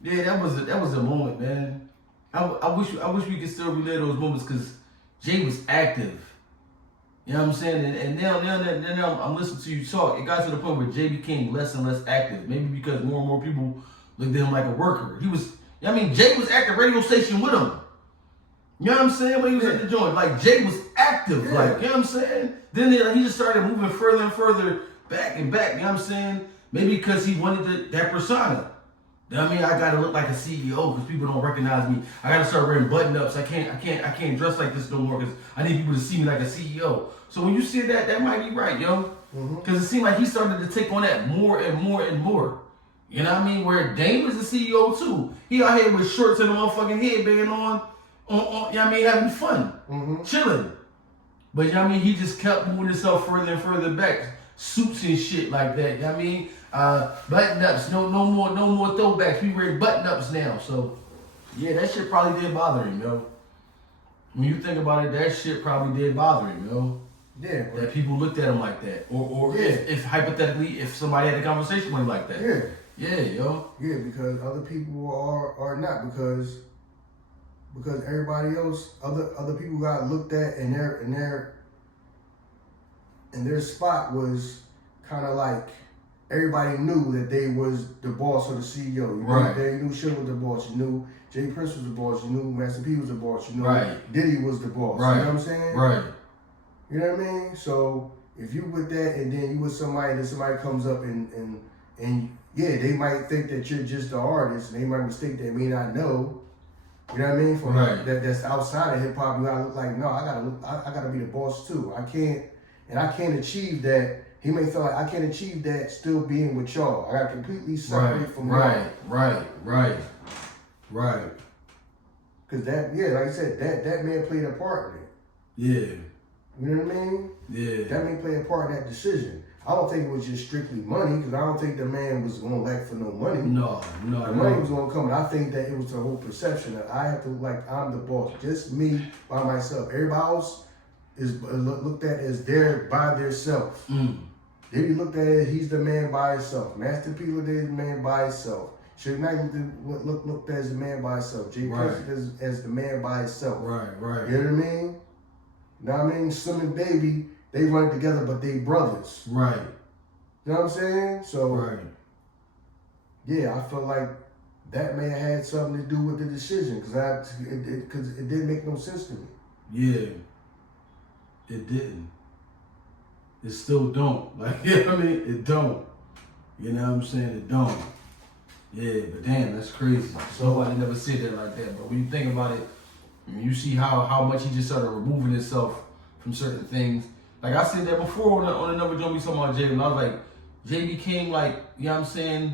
Yeah, that was a moment, man. I wish we could still relive those moments because Jay was active. You know what I'm saying? And now I'm listening to you talk. It got to the point where Jay became less and less active. Maybe because more and more people looked at him like a worker. He was, I mean, Jay was at the radio station with him. You know what I'm saying? When he was at the joint. Like, Jay was active, Yeah. like, you know what I'm saying? Then he just started moving further and further back and back, you know what I'm saying? Maybe because he wanted that persona. You know what I mean? I gotta look like a CEO because people don't recognize me. I gotta start wearing button-ups. I can't dress like this no more because I need people to see me like a CEO. So when you see that might be right, yo. Because it seemed like he started to take on that more and more and more. You know what I mean? Where Dame is the CEO too. He out here with shorts and a motherfucking headband on, you know what I mean, having fun, chilling. But you know what I mean? He just kept moving himself further and further back. Suits and shit like that. You know what I mean? Button-ups. No more throwbacks. We wear button-ups now. So, yeah, that shit probably did bother him, yo. When you think about it, that shit probably did bother him, yo. Yeah. That people looked at him like that. Or if hypothetically, if somebody had a conversation with him like that. Yeah. Yeah, yo. Yeah, because other people are not because everybody else, other people got looked at and their spot was kind of like everybody knew that they was the boss or the CEO. You know, they knew Suge was the boss. You knew Jay Prince was the boss. You knew Master P was the boss. You knew Diddy was the boss. Right. You know what I'm saying? Right. You know what I mean? So if you with that and then you with somebody, then somebody comes up and yeah, they might think that you're just the artist, and they might mistake that, may not know. You know what I mean? For that's outside of hip hop, you gotta look like, no, I gotta be the boss too. I can't achieve that. He may feel like I can't achieve that still being with y'all. I gotta completely separate from y'all. Right. Cause that, yeah, like I said, that man played a part in it. Yeah. You know what I mean? Yeah. That man played a part in that decision. I don't think it was just strictly money, because I don't think the man was going to lack for no money. No. The money was going to come, and I think that it was the whole perception that I have to look like I'm the boss. Just me by myself. Everybody else is looked at as there by themselves. Diddy looked at it, he's the man by himself. Master P looked at the man by himself. Suge Knight looked at as the man by himself. Jay Prince as the man by himself. Right. You know what I mean? You know what I mean? Slim and Baby, they run it together, but they brothers. Right. You know what I'm saying? So, right. Yeah, I feel like that may have had something to do with the decision, because it didn't make no sense to me. Yeah, it didn't. It still don't. Like, you know what I mean? It don't. You know what I'm saying? It don't. Yeah, but damn, that's crazy. So I never said that like that. But when you think about it, I mean, you see how much he just started removing himself from certain things. Like I said that before on another joint we talking about Jay, and I was like, Jay became like, you know what I'm saying,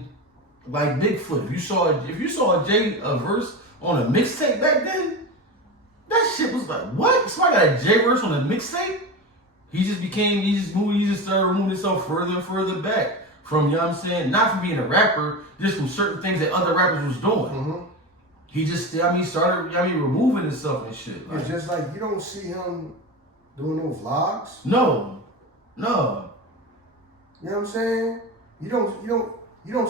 like Bigfoot. If you saw Jay a verse on a mixtape back then, that shit was like, what? Somebody got a Jay verse on a mixtape? He just started removing himself further and further back from, you know what I'm saying, not from being a rapper, just from certain things that other rappers was doing. He just, started, removing himself and shit. Like, it's just like, you don't see him doing no vlogs. No. You know what I'm saying? You don't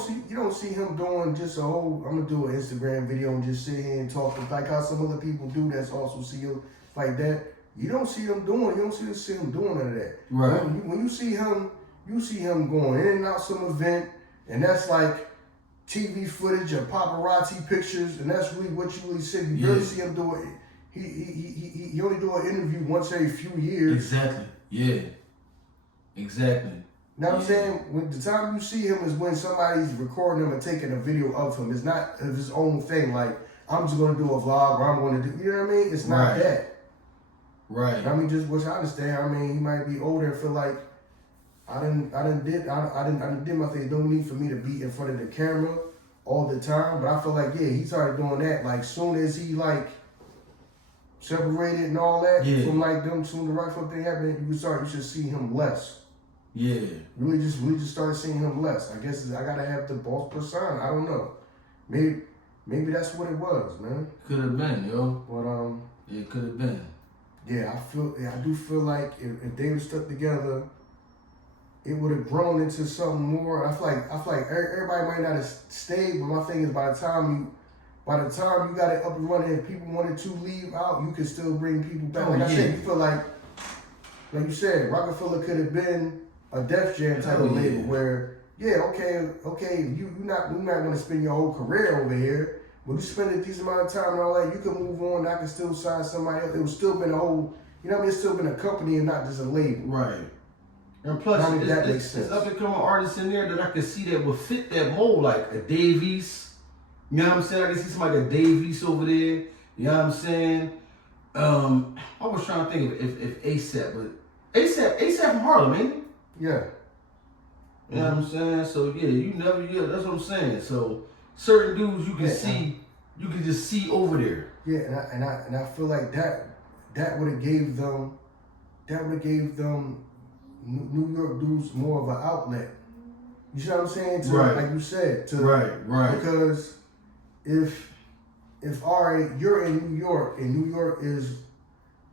see him doing just a whole, I'm gonna do an Instagram video and just sit here and talk, like how some other people do that's also CEO like that. You don't see him doing none of that. Right. When you see him going in and out some event, and that's like TV footage or paparazzi pictures, and that's really what you really see. You barely see him do it. He only do an interview once every few years. Exactly. Yeah. Exactly. Know what I'm saying? When the time you see him is when somebody's recording him and taking a video of him. It's not of his own thing. Like, I'm just gonna do a vlog, or I'm gonna do, you know what I mean? It's not that. Right. I mean, just which I understand. I mean, he might be older and feel like I didn't did my thing. Don't need for me to be in front of the camera all the time. But I feel like, yeah, he started doing that. Like, soon as he like separated and all that from like them, soon the right foot thing happened, you should see him less. Yeah. We just started seeing him less. I guess I gotta have the boss persona. I don't know. Maybe that's what it was, man. Could have been, yo. But it could have been. Yeah, I do feel like if they were stuck together, it would have grown into something more. I feel like everybody might not have stayed, but my thing is by the time you got it up and running, if people wanted to leave out, you could still bring people back. Like I said, you feel like you said, Roc-A-Fella could have been a Def Jam type of label where, okay, you're not gonna spend your whole career over here. But you spend a decent amount of time and all that, you can move on. I can still sign somebody else. It would still been a whole you know what I mean? It's still been a company and not just a label. Right. And plus, it's up and coming artists in there that I can see that would fit that mold, like a Davies. You know what I'm saying? I can see somebody like a Davies over there. You know what I'm saying? I was trying to think of if ASAP, but ASAP from Harlem, ain't he? Yeah. You know what I'm saying? So yeah, that's what I'm saying. So certain dudes you can see, you can just see over there. Yeah, and I feel like that would have gave them New York dudes more of an outlet. You see what I'm saying? Like you said, right. Because if all right, you're in New York and New York is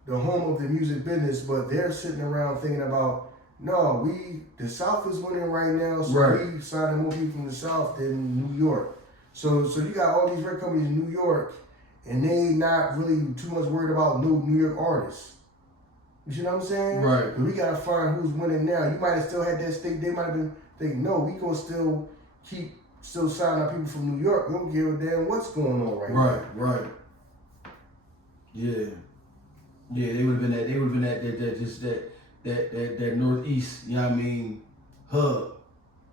the home of the music business, but they're sitting around thinking about, no, the South is winning right now, so we signing more people from the South than New York. So you got all these record companies in New York, and they not really too much worried about New York artists. You see what I'm saying? Right. But we gotta find who's winning now. You might have still had that stake. They might have been thinking, no, we gonna still signing our people from New York. We don't give a damn what's going on right now. Right. Yeah, they would have been that. They would have been that Northeast. You know what I mean? Hub.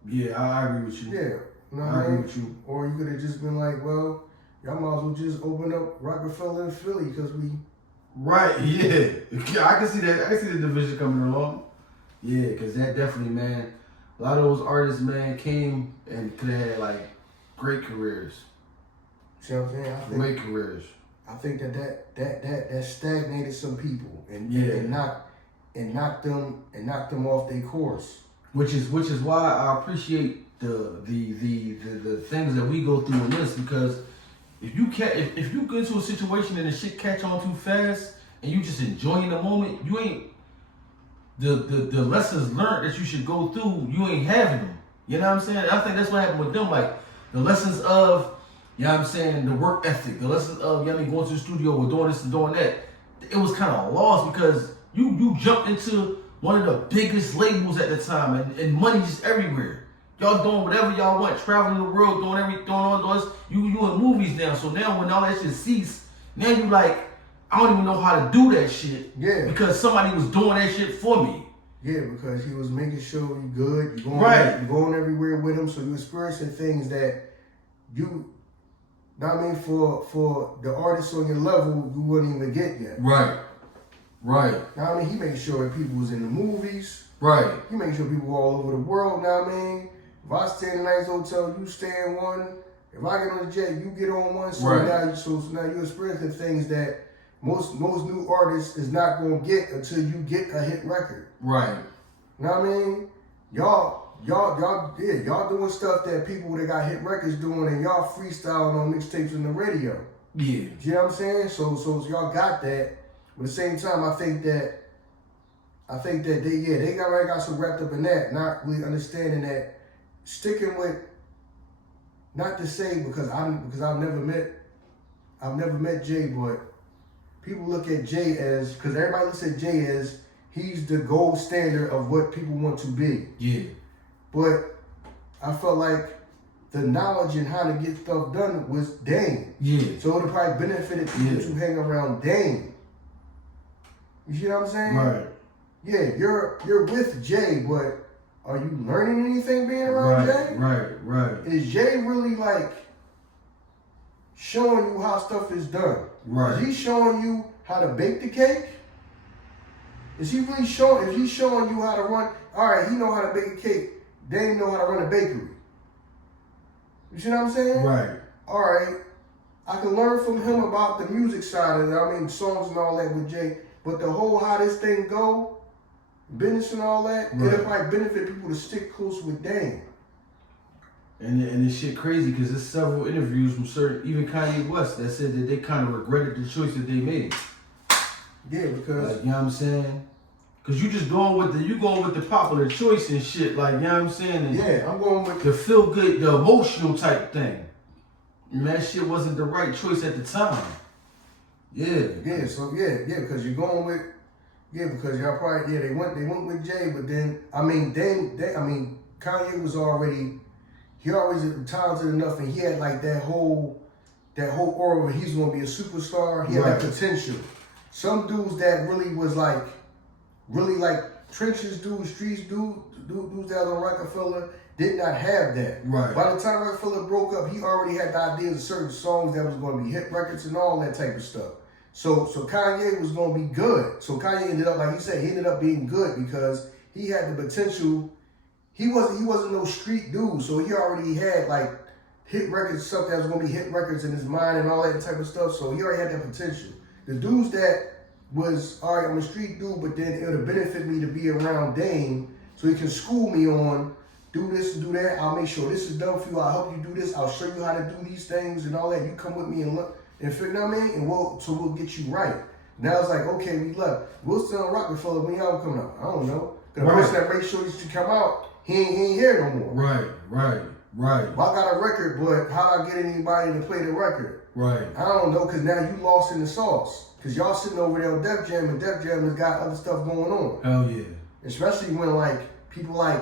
Yeah, I agree with you. Yeah, you know what I agree with you. Or you could have just been like, well, y'all might as well just open up Roc-A-Fella in Philly because we. Right. Yeah. I can see that. I can see the division coming along. Yeah, because that definitely, man. A lot of those artists, man, came and could have had like great careers. See what I'm saying? Great careers. I think that stagnated some people and knocked them off their course. Which is why I appreciate the things that we go through in this, because if you get into a situation and the shit catch on too fast and you just enjoying the moment, you ain't the lessons learned that you should go through, you ain't having them. You know what I'm saying? I think that's what happened with them. Like the lessons of, you know what I'm saying, the work ethic, the lessons of, going to the studio or doing this and doing that. It was kind of lost because you jumped into one of the biggest labels at the time and money just everywhere. Y'all doing whatever y'all want, traveling the world, doing everything, doing this. You in movies now. So now when all that shit ceased, now you like, I don't even know how to do that shit. Yeah. Because somebody was doing that shit for me. Yeah, because he was making sure you good. You're going everywhere with him, so you're experiencing things that you, I mean, for the artists on your level, you wouldn't even get yet. Right. Now, I mean, he made sure that people was in the movies. Right. He made sure people were all over the world. Now, I mean, if I stay in a nice hotel, you stay in one. If I get on the jet, you get on one. So now you're experiencing things that most new artists is not gonna get until you get a hit record. Right. You know what I mean? Y'all doing stuff that people that got hit records doing, and y'all freestyling on mixtapes in the radio. Yeah. You know what I'm saying? So y'all got that. But at the same time, I think that they got so wrapped up in that, not really understanding that sticking with, not to say because I've never met Jay, but people look at Jay as, because everybody looks at Jay as he's the gold standard of what people want to be. Yeah. But I felt like the knowledge and how to get stuff done was Dame. Yeah. So it would have probably benefited people to hang around Dame. You see what I'm saying? Right. Yeah, you're with Jay, but are you learning anything being around Jay? Right. Is Jay really like showing you how stuff is done? Right. Is he showing you how to bake the cake? Is he really showing? If he's showing you how to run, all right, he know how to bake a cake. Dame know how to run a bakery. You see what I'm saying? Right. All right, I can learn from him about the music side of it. I mean, songs and all that with Jay. But the whole how this thing go, business and all that, it'll probably benefit people to stick close with Dame. And this shit crazy because there's several interviews from certain, even Kanye West, that said that they kind of regretted the choice that they made. Yeah, because like, you know what I'm saying? Because you just going with the popular choice and shit, like, you know what I'm saying? And yeah, I'm going with the feel good, the emotional type thing. And that shit wasn't the right choice at the time. Yeah. Yeah, so because you're going with, because y'all probably, they went with Jay, but then, I mean, Kanye was already talented enough, and he had like that whole aura where he's going to be a superstar. He had that potential. some dudes that really was like trenches dudes, streets dudes that was on Roc-A-Fella did not have that. Right. By the time Roc-A-Fella broke up, he already had the ideas of certain songs that was going to be hit records and all that type of stuff. So Kanye was going to be good. So Kanye ended up, like he said, he ended up being good because he had the potential. He wasn't no street dude, so he already had like hit records, stuff that was going to be hit records in his mind and all that type of stuff. So he already had that potential. The dudes that was, all right, I'm a street dude, but then it would have benefited me to be around Dame so he can school me on do this and do that. I'll make sure this is done for you. I'll help you do this. I'll show you how to do these things and all that. You come with me and look and figure, you know what I mean? And we'll get you right. Now it's like, okay, we left. We'll still on Roc-A-Fella when y'all come out. I don't know. The person that makes sure that you come out, he ain't here no more. Right. Well, I got a record, but how do I get anybody to play the record? Right. I don't know, because now you lost in the sauce. Because y'all sitting over there on Def Jam, and Def Jam has got other stuff going on. Hell yeah. Especially when, like, people like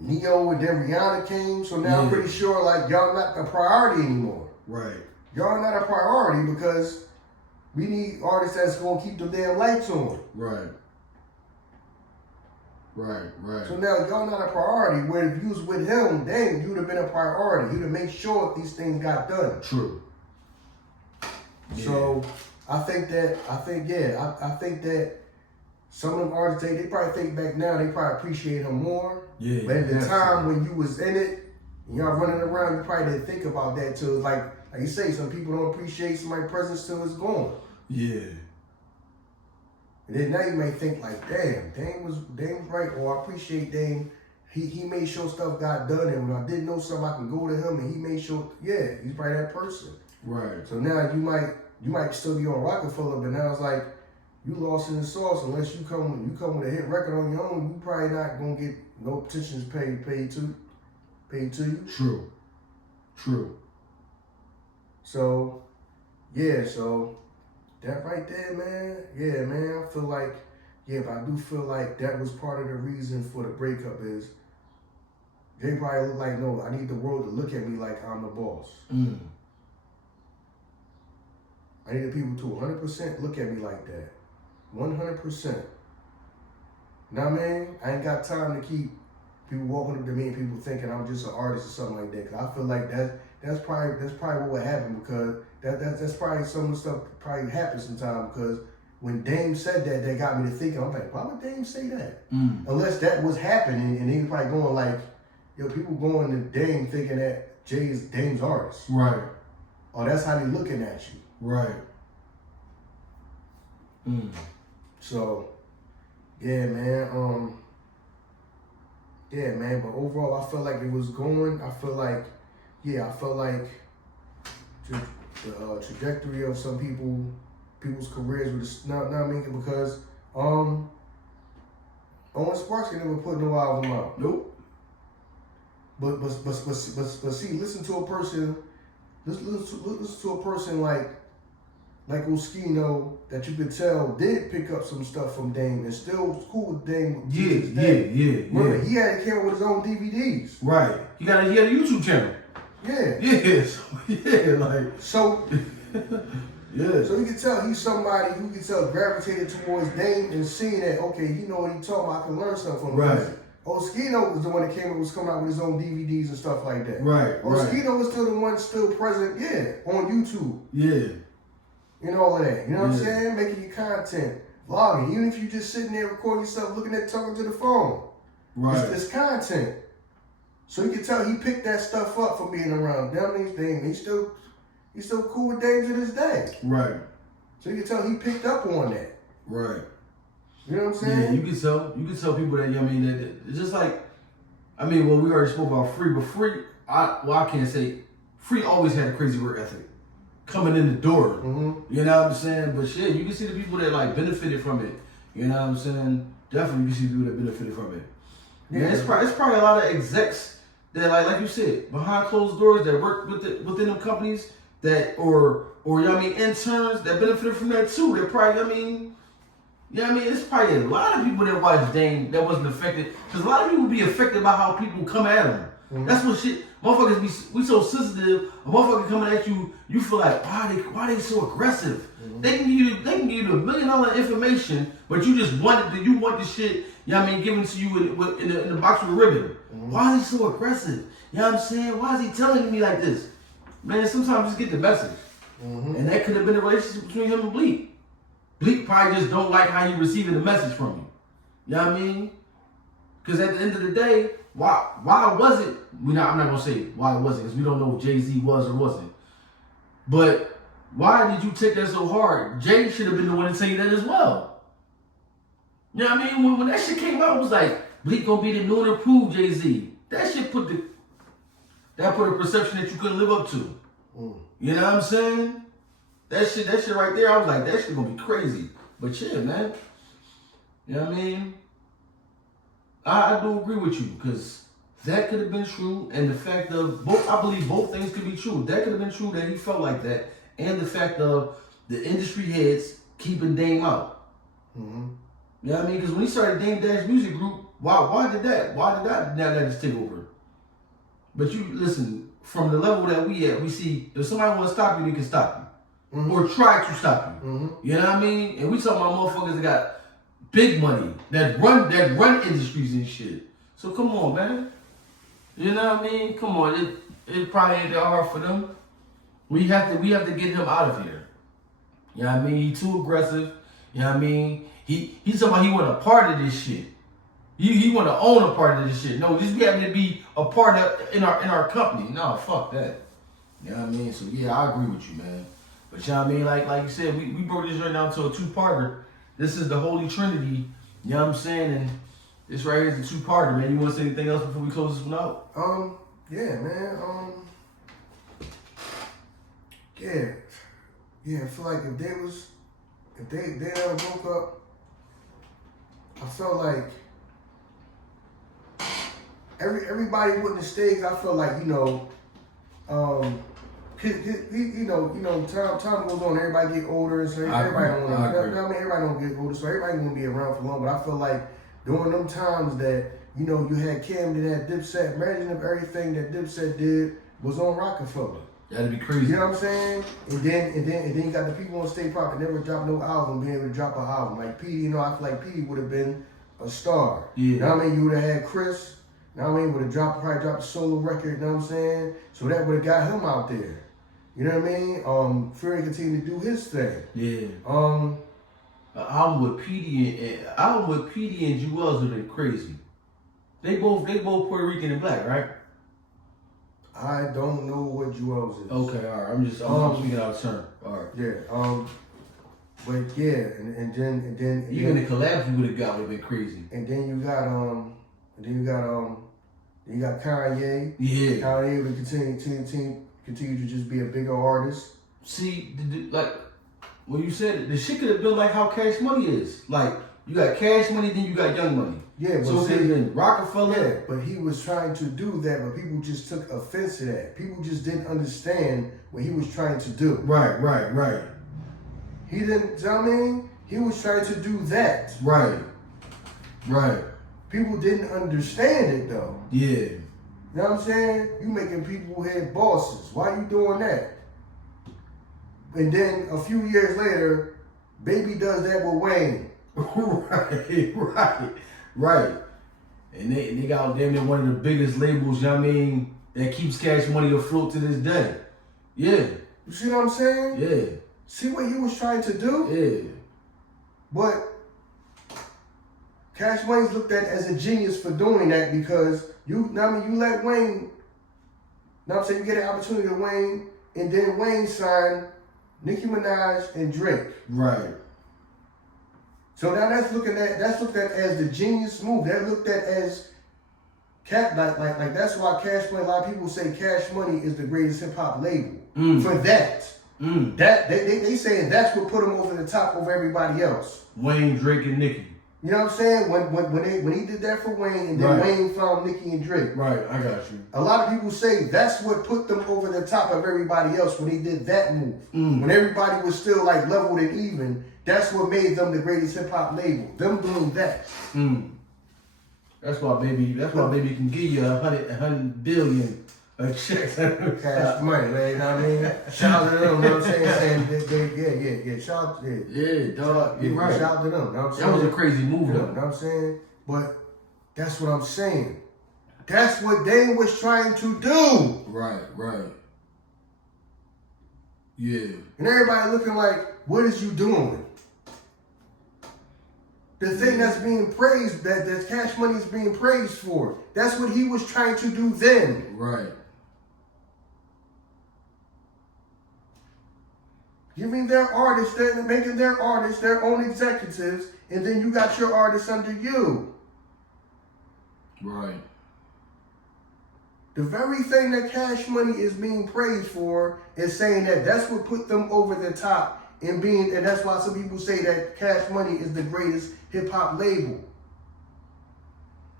Neo and then Rihanna came. So now I'm pretty sure, like, y'all not a priority anymore. Right. Y'all not a priority because we need artists that's going to keep the damn lights on. Right. So now y'all not a priority. Where if you was with him, dang, you'd have been a priority. You'd have made sure these things got done. True. Yeah. So I think that some of them artists, they probably think back now, they probably appreciate him more. Yeah. But at the time when you was in it, and y'all running around, you probably didn't think about that till like you say, some people don't appreciate somebody's presence till it's gone. Yeah. And then now you may think like, damn, Dame was right, or I appreciate Dame. He made sure stuff got done, and when I didn't know something, I can go to him, and he made sure, yeah, he's probably that person. Right. So now you might still be on Roc-A-Fella, but now it's like you lost in the sauce unless you come with a hit record on your own. You probably not gonna get no petitions paid to you. True. So yeah, so that right there, man. Yeah, man. I feel like, but I do feel like that was part of the reason for the breakup is they probably look like, no, I need the world to look at me like I'm the boss. I need the people to 100% look at me like that. 100%. Now, man, I ain't got time to keep people walking up to me and people thinking I'm just an artist or something like that. Cause I feel like that's probably what would happen because that's probably some of the stuff probably happens sometimes because when Dame said that got me to thinking, I'm like, why would Dame say that? Unless that was happening and he was probably going like, people going to Dame thinking that Jay's Dame's artist. Right. Oh, that's how they looking at you. Right. So, yeah, man. But overall, I felt like it was going. I felt like the trajectory of some people's careers was not making because Owen Sparks never put no album out. Nope. But see, listen to a person like Oskino that you could tell did pick up some stuff from Dame and still cool with Dame. Yeah. Remember, he came up with his own DVDs. Right. He had a YouTube channel. Yeah. Yes. Yeah. Like so. Yeah. So you can tell he's somebody who can tell gravitated towards Dame and seeing that you know what he's talking about. I can learn something from him. Right. Oskino was the one that was coming out with his own DVDs and stuff like that. Right. Oskino was still the one still present. On YouTube. Yeah. And all of that. You know what I'm saying? Making your content, vlogging. Even if you just sitting there recording yourself, talking to the phone. Right. It's content. So you can tell he picked that stuff up from being around Dame. He's still cool with Dame to this day. Right. So you can tell he picked up on that. Right. You know what I'm saying? Yeah, you can tell people that, that it's just like, we already spoke about Free, but Free, I can't say, Free always had a crazy work ethic. Coming in the door, you know what I'm saying? But shit, you can see the people that like benefited from it. You know what I'm saying? Definitely, you can see people that benefited from it. Yeah, it's probably a lot of execs that like you said, behind closed doors that work within them companies that or interns that benefited from that too. They're probably it's probably a lot of people that watch Dame that wasn't affected because a lot of people be affected by how people come at them. That's what shit. Motherfuckers we so sensitive. A motherfucker coming at you, you feel like why they so aggressive? They can give you the $1 million information, but you just want the shit, you know what I mean, given to you in the box with a ribbon. Why is he so aggressive? You know what I'm saying? Why is he telling me like this? Man, sometimes just get the message. And that could have been a relationship between him and Bleak. Bleak probably just don't like how you receiving the message from you. You know what I mean? Because at the end of the day, why was it? I'm not gonna say why it wasn't, because we don't know if Jay-Z was or wasn't. But why did you take that so hard? Jay should have been the one to tell you that as well. You know what I mean? When that shit came out, it was like, Bleak gonna be the new and improved Jay-Z. That shit put a perception that you couldn't live up to. You know what I'm saying? That shit right there, I was like, that shit gonna be crazy. But yeah, man. You know what I mean? I do agree with you, because that could have been true, and the fact of I believe both things could be true. That could have been true that he felt like that, and the fact of the industry heads keeping Dame out. You know what I mean? Because when he started Dame Dash Music Group, why did that now just take over? But you listen, from the level that we at, we see if somebody want to stop you, they can stop you, or try to stop you. You know what I mean? And we talking about motherfuckers that got big money that run industries and shit. So come on, man. You know what I mean? Come on, it probably ain't that hard for them. We have to get him out of here. You know what I mean? He too aggressive. You know what I mean? He's talking about he want a part of this shit. He want to own a part of this shit. No, just be having to be a part of in our company. No, fuck that. You know what I mean? So yeah, I agree with you, man. But you know what I mean? Like you said, we broke this right down to a two-parter. This is the Holy Trinity. You know what I'm saying? And this right here is a two-parter, man. You want to say anything else before we close this one out? Yeah, man. Yeah. I feel like if they ever broke up, I felt like everybody wouldn't have stayed. I felt like, time goes on, everybody get older, so everybody don't get older, so everybody gonna be around for long. But I feel like during them times that you had Cam, that had Dipset. Imagine if everything that Dipset did was on Roc-A-Fella. That'd be crazy. You know what I'm saying? And then you got the people on State Park that never dropped no album, being able to drop an album. Like Petey, I feel like Petey would have been a star. Yeah. You know what I mean? You would have had Chris. You know what I mean? Would have probably dropped a solo record. You know what I'm saying? So that would have got him out there. You know what I mean? Fury continued to do his thing. Yeah. Album with Petey and Jewels would have been crazy. They both Puerto Rican and black, right? I don't know what Jewels is. Okay, all right. I'm speaking out of turn. All right. Yeah. But yeah, and then even the collabs you would have got would have been crazy. And then you got Kanye. Yeah. Kanye would continue to just be a bigger artist. See, like when you said it, the shit could have been like how Cash Money is. Like you got Cash Money, then you got Young Money. Yeah, so it could have been Roc-A-Fella. Yeah, but he was trying to do that, but people just took offense to that. People just didn't understand what he was trying to do. Right. He didn't, you know what I mean? He was trying to do that. Right. People didn't understand it though. Yeah. You know what I'm saying? You making people head bosses. Why you doing that? And then a few years later, Baby does that with Wayne. Right. And they got damn near one of the biggest labels, you know what I mean, that keeps Cash Money afloat to this day. Yeah. You see what I'm saying? Yeah. See what he was trying to do? Yeah. But Cash Money's looked at as a genius for doing that because you let Wayne, you get an opportunity to Wayne, and then Wayne signed Nicki Minaj and Drake. Right. So now that's looked at as the genius move. That looked at as like that's why Cash Money. A lot of people say Cash Money is the greatest hip hop label for that. That they saying that's what put him over the top of everybody else. Wayne, Drake, and Nicki. You know what I'm saying? When he did that for Wayne, and then Wayne found Nicki and Drake. Right, I got you. A lot of people say that's what put them over the top of everybody else when he did that move. When everybody was still like leveled and even, that's what made them the greatest hip hop label. Them doing that. That's why baby can give you $100 billion a check. Cash money, man. You know what I mean? Shout out to them. You know what I'm saying? Yeah. Shout out to them. Yeah, dog. You're right. Shout out to them. You know what I'm saying? That was a crazy move, You know though. what I'm saying? But that's what I'm saying. That's what Dame was trying to do. Right. Yeah. And everybody looking like, what is you doing? The thing that's being praised, that Cash Money is being praised for. That's what he was trying to do then. Right. Giving their artists, making their artists their own executives, and then you got your artists under you. Right. The very thing that Cash Money is being praised for is saying that that's what put them over the top and that's why some people say that Cash Money is the greatest hip hop label.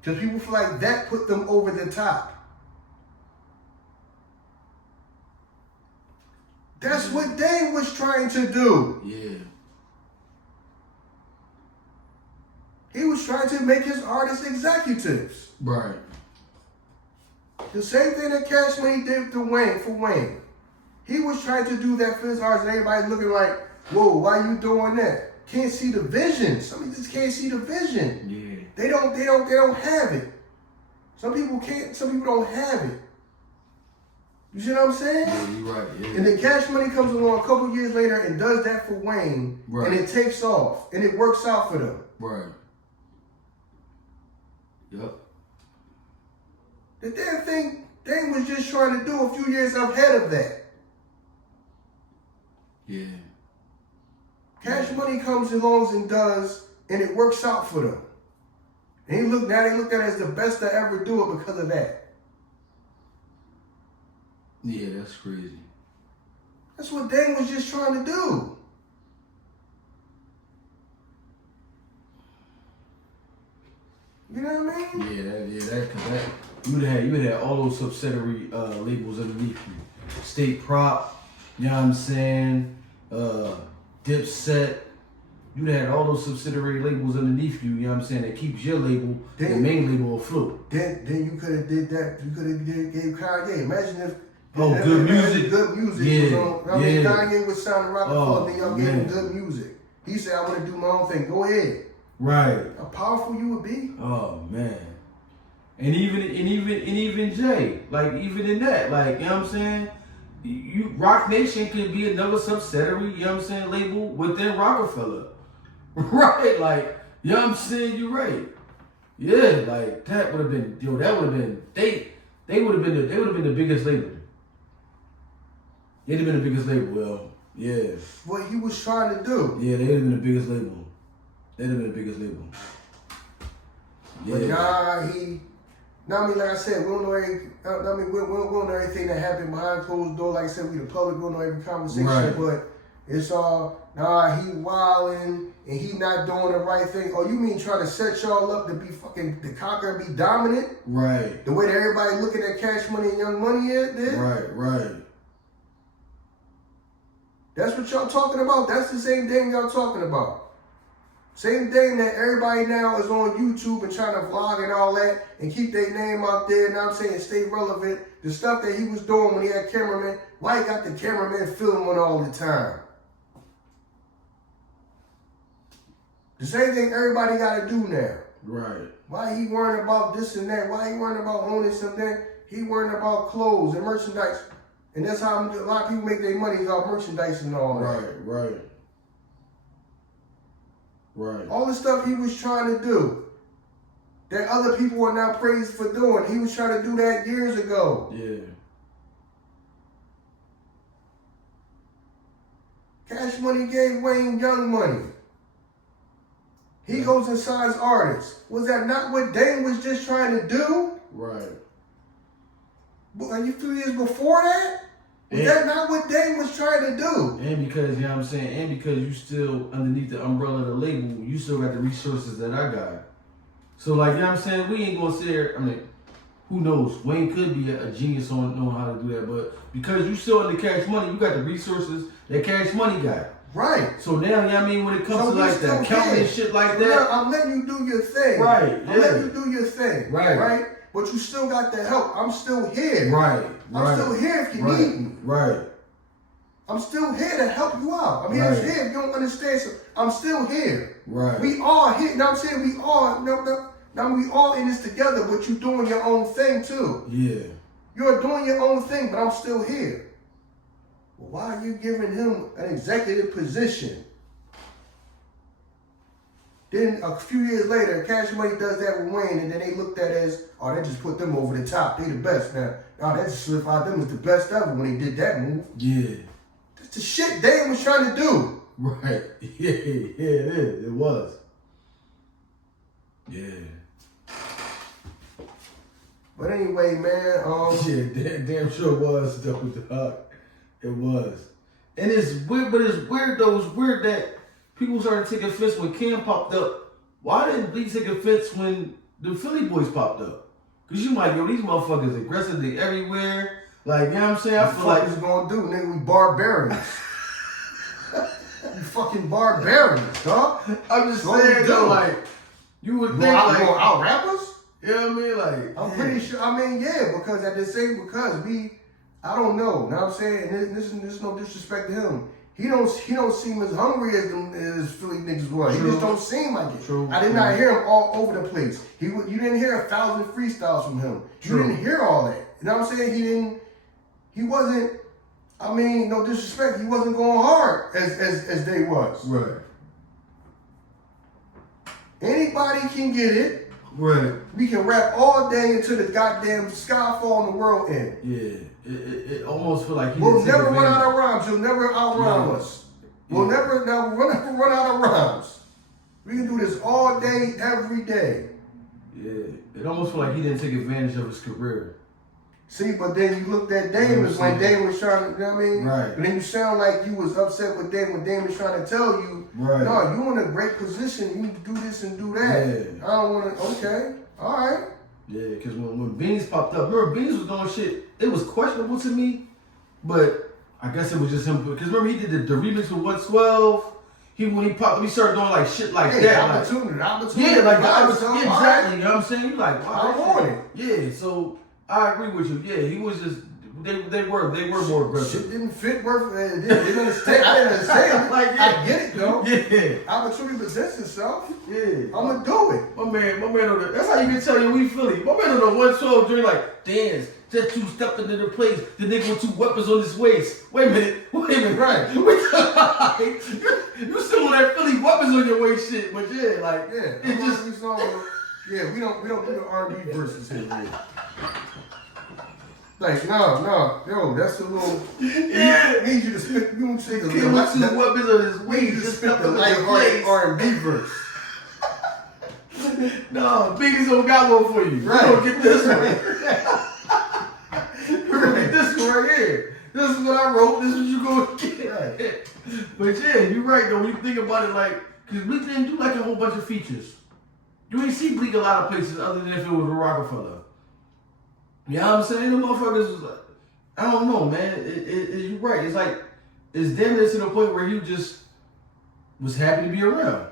Because people feel like that put them over the top. That's what Dame was trying to do. Yeah. He was trying to make his artists executives. Right. The same thing that Cash Money did to Wayne. He was trying to do that for his artists, and everybody's looking like, whoa, why you doing that? Can't see the vision. Some people just can't see the vision. Yeah. They don't have it. Some people can't, some people don't have it. You see what I'm saying? Yeah, you're right. Yeah. And then Cash Money comes along a couple years later and does that for Wayne, Right. and it takes off, and it works out for them. Right. Yep. The damn thing Dame was just trying to do a few years ahead of that. Yeah. Cash Money comes along and does, and it works out for them. And they look at it as the best to ever do it because of that. Yeah, that's crazy. That's what Dame was just trying to do. You know what I mean? That you would have had all those subsidiary labels underneath you. State Prop, you know what I'm saying? Dipset. You'd have had all those subsidiary labels underneath you, you know what I'm saying, that keeps your label, the main label afloat. Then you could have did that. You could have gave Kanye. Imagine if Good music. Good music. Yeah. Was on, I mean, Kanye was signing Roc-A-Fella, then y'all gave him good music. He said, I want to do my own thing. Go ahead. Right. How powerful you would be. Oh man. And even Jay, like even in that, like, you know what I'm saying? You Rock Nation could be another subsidiary, you know what I'm saying, label within Roc-A-Fella. Right, like, you know what I'm saying? You're right. Yeah, like that would have been, that would have been, they would have been the biggest label. They'd have been the biggest label, well, yeah. What he was trying to do. Yeah, they'd have been the biggest label. They'd have been the biggest label. Yeah. But I mean, like I said, we don't know we don't know everything that happened behind closed doors. Like I said, we the public, we don't know every conversation, Right. but it's all, he wilding and he not doing the right thing. Oh, you mean trying to set y'all up to be fucking, to conquer and be dominant? Right. The way that everybody looking at Cash Money and Young Money is? Right. That's what y'all talking about. That's the same thing y'all talking about. Same thing that everybody now is on YouTube and trying to vlog and all that and keep their name out there, and I'm saying stay relevant. The stuff that he was doing when he had cameramen, why he got the cameraman filming all the time? The same thing everybody got to do now. Right. Why he worrying about this and that? Why he worrying about owning something? He worrying about clothes and merchandise. And that's how a lot of people make their money, is off merchandise and all that. Right. All the stuff he was trying to do that other people are now praised for doing. He was trying to do that years ago. Yeah. Cash Money gave Wayne Young Money. He goes and signs artists. Was that not what Dame was just trying to do? Right. Like a few years before that? Was that not what Dame was trying to do? And because, you know what I'm saying, and because you still, underneath the umbrella of the label, you still got the resources that I got. So, like, you know what I'm saying, we ain't gonna sit here, I mean, who knows? Wayne could be a genius on knowing how to do that, but because you still under Cash Money, you got the resources that Cash Money got. Right. So now, you know what I mean, when it comes to like that, counting and shit like that. Yeah, I'm letting you do your thing. Right. I'm letting you do your thing. Right. But you still got the help. I'm still here. Right. I'm still here if you need me. Right. I'm still here to help you out. I'm here if you don't understand. So I'm still here. Right. We all here. You know what I'm saying? We all, we all in this together, but you doing your own thing too. Yeah. You're doing your own thing, but I'm still here. Well, why are you giving him an executive position? Then a few years later, Cash Money does that with Wayne, and then they looked at it as, oh, they just put them over the top. They the best now. Oh, they just solidified them as the best ever when they did that move. Yeah. That's the shit Dame was trying to do. Right. Yeah, it is. It was. Yeah. But anyway, man, yeah, damn sure was though, dog. It was. And it's weird, but it's weird though. It's weird that people started taking offense when Cam popped up. Why didn't we take offense when the Philly boys popped up? Cause you might, yo, these motherfuckers aggressive, they everywhere. Like, you know what I'm saying? I feel like what gonna do, nigga, we barbarians. You fucking barbarians, dog. I'm just saying though, like, you would think I'm like going out rappers? You know what I mean? Like, I'm pretty sure. I mean, yeah, because at the same, I don't know. Know what I'm saying? And this is no disrespect to him. He don't seem as hungry as Philly niggas was. He just don't seem like it. True. I did not hear him all over the place. You didn't hear 1,000 freestyles from him. You didn't hear all that. You know what I'm saying? He wasn't. I mean, no disrespect. He wasn't going hard as they was. Right. Anybody can get it. Right. We can rap all day until the goddamn sky fall and the world end. Yeah. It almost feel like we'll never run out of rhymes. You'll never outrhyme us. We'll never run out of rhymes. We can do this all day, every day. Yeah. It almost feel like he didn't take advantage of his career. See, but then you looked at Damon when Damon was trying to, you know what I mean? Right. And then you sound like you was upset with Damon when Damon was trying to tell you, right. No, you in a great position. You need to do this and do that. Yeah. I don't want to, okay, all right. Yeah, because when Beans popped up, remember Beans was doing shit, it was questionable to me, but I guess it was just him. Because remember he did the remix with 112. When he popped up, he started doing like shit like that. Opportunity. Yeah, like exactly. Right. You know what I'm saying? You like, wow. I want it. Yeah, so I agree with you. Yeah, he was just they were more aggressive. Shit didn't fit worth it. Didn't understand. I didn't understand. Like, yeah. I get it though. Yeah. Opportunity presents itself. Yeah. I'ma do it. My man on the, that's how you can tell you we Philly. My man on the 112 during like dance. Just two stepped into the place. The nigga with 2 weapons on his waist. Wait a minute. Right. You still on that Philly weapons on your waist shit, but yeah, like yeah. It just we don't do the R&B verses here. Man. Like no, yo, that's a little. Yeah. We need you to spit. You don't say the kid with 2 weapons on his waist. You just spit the light R&B verse. No, Biggie's don't got one for you. Right. You don't get this one. You're gonna get this one right here. This is what I wrote. This is what you gonna get. Right. But yeah, you're right though. When you think about it, like, cause Bleak didn't do like a whole bunch of features. You ain't see Bleak a lot of places other than if it was a Roc-A-Fella. You know what I'm saying? The motherfuckers was like, I don't know, man. You're right. It's like, it's damn near to the point where you just was happy to be around.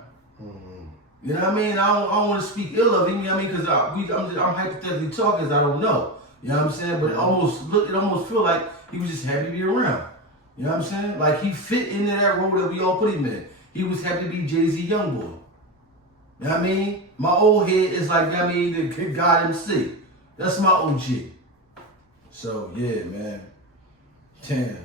You know what I mean? I don't want to speak ill of him, you know what I mean? Because I'm hypothetically talking because I don't know. You know what I'm saying? But it almost feel like he was just happy to be around. You know what I'm saying? Like he fit into that role that we all put him in. He was happy to be Jay-Z Youngboy. You know what I mean? My old head is like, you know what I mean, the God MC. That's my OG. So yeah, man. Damn.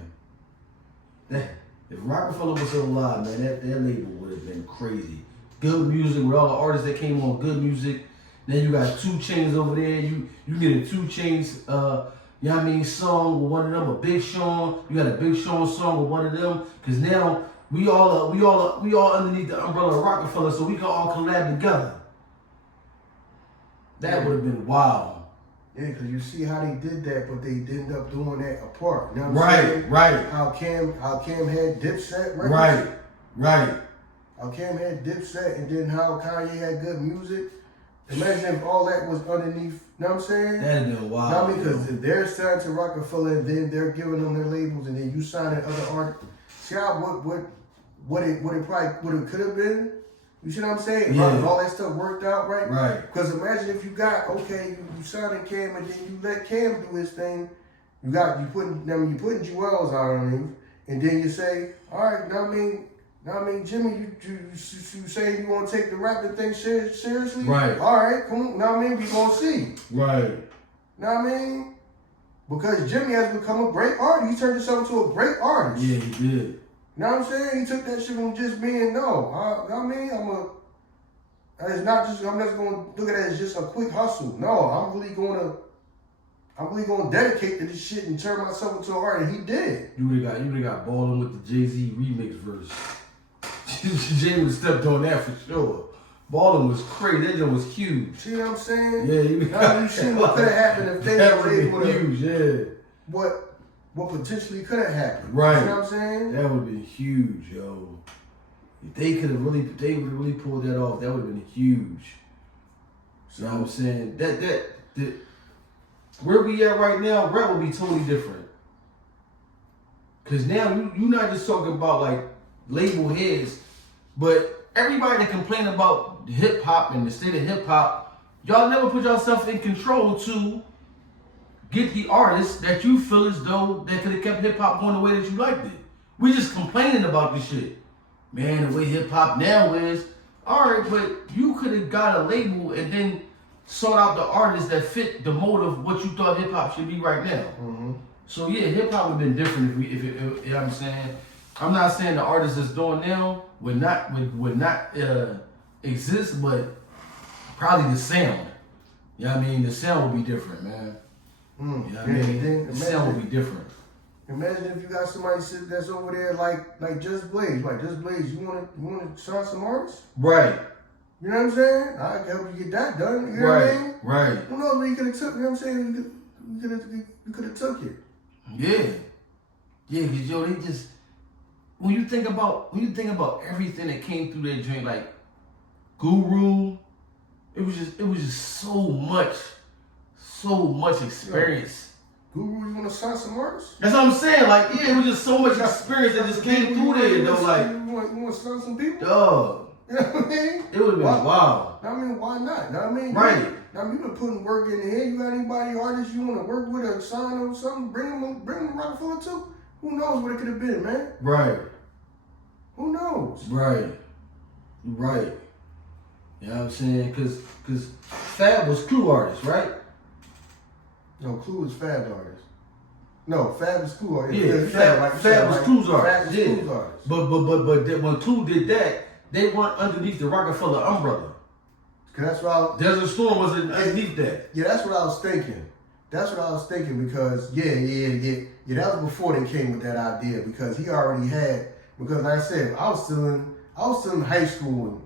If Roc-A-Fella was still alive, man, that label would have been crazy. Good music with all the artists that came on, good music. Then you got 2 Chainz over there. You get a 2 Chainz, you know what I mean, song with one of them, a Big Sean. You got a Big Sean song with one of them. Cause now we all underneath the umbrella of Roc-A-Fella, so we can all collab together. That would have been wild. Yeah, because you see how they did that, but they ended up doing that apart. You know what I'm saying? Right. How Cam had Dipset records. Right. How Cam had Dipset, and then how Kanye had good music. Imagine if all that was underneath, you know what I'm saying? That'd have been wild. You know what I mean? Because they're signed to Roc-A-Fella, and then they're giving them their labels, and then you signing other artists. See how what it could have been? You see what I'm saying? Yeah. All that stuff worked out, right? Right. Because imagine if you got, okay, you signing Cam, and then you let Cam do his thing, You putting Jewels out underneath, and then you say, all right, now I mean, Jimmy, you say you want to take the rapping thing seriously? Right. All right, come on. Now I mean, we gonna see. Right. Now I mean, because Jimmy has become a great artist. He turned himself into a great artist. Yeah, he did. You know what I'm saying? He took that shit from just being it's not just, I'm just gonna look at it as just a quick hustle. No, I'm really gonna dedicate to this shit and turn myself into an artist. And he did. You would have got balling with the Jay-Z remix verse. Jay would have stepped on that for sure. Balling was crazy. That joint was huge. See what I'm saying? Yeah, you see what could have happened if they that were able to. Huge, yeah. What potentially could have happened. Right. You know what I'm saying? That would have been huge, yo. If they would have really pulled that off, that would have been huge. You know what I'm saying? That where we at right now, rap will be totally different. Cause now you're not just talking about like label heads, but everybody that complain about hip hop and the state of hip hop, y'all never put yourself in control to get the artists that you feel as though that could have kept hip hop going the way that you liked it. We just complaining about this shit. Man, the way hip hop now is, alright, but you could have got a label and then sought out the artists that fit the mold of what you thought hip hop should be right now. Mm-hmm. So yeah, hip hop would have been different if you know what I'm saying. I'm not saying the artists that's doing now would not exist, but probably the sound. You know what I mean? The sound would be different, man. You know what I mean? The sound would be different. Imagine if you got somebody that's over there like Just Blaze. Like Just Blaze, you wanna sign some artists? Right. You know what I'm saying? I can help you get that done. You know what I mean? Right. Who knows where you could have took, you know what I'm saying? You could have took it. Yeah. Yeah, cause yo, they just when you think about everything that came through that joint, like Guru, it was just so much experience. Guru, you wanna sign some artists? That's what I'm saying. Like, yeah, it was just so much experience that just came through there, though. Like, you wanna sign some people? dog. You know what I mean? It would have been wild. I mean, why not? Know what I mean? Right. Now, you've been putting work in here. You got anybody, artists you want to work with or sign or something? Bring them to Roc-A-Fella too. Who knows what it could have been, man? Right. Who knows? Right. Right. You know what I'm saying? Cause Fab was Clue artist, right? No, Clue is Fab artist. No, Fab is Clue artist. Yeah, Fab was Clue's artist. Fab is Clue's artist. But when Clue did that, they weren't underneath the Roc-A-Fella umbrella. Cause that's what Desert Storm was underneath that. Yeah, that's what I was thinking. Because that was before they came with that idea because he already had, because like I said, I was still in high school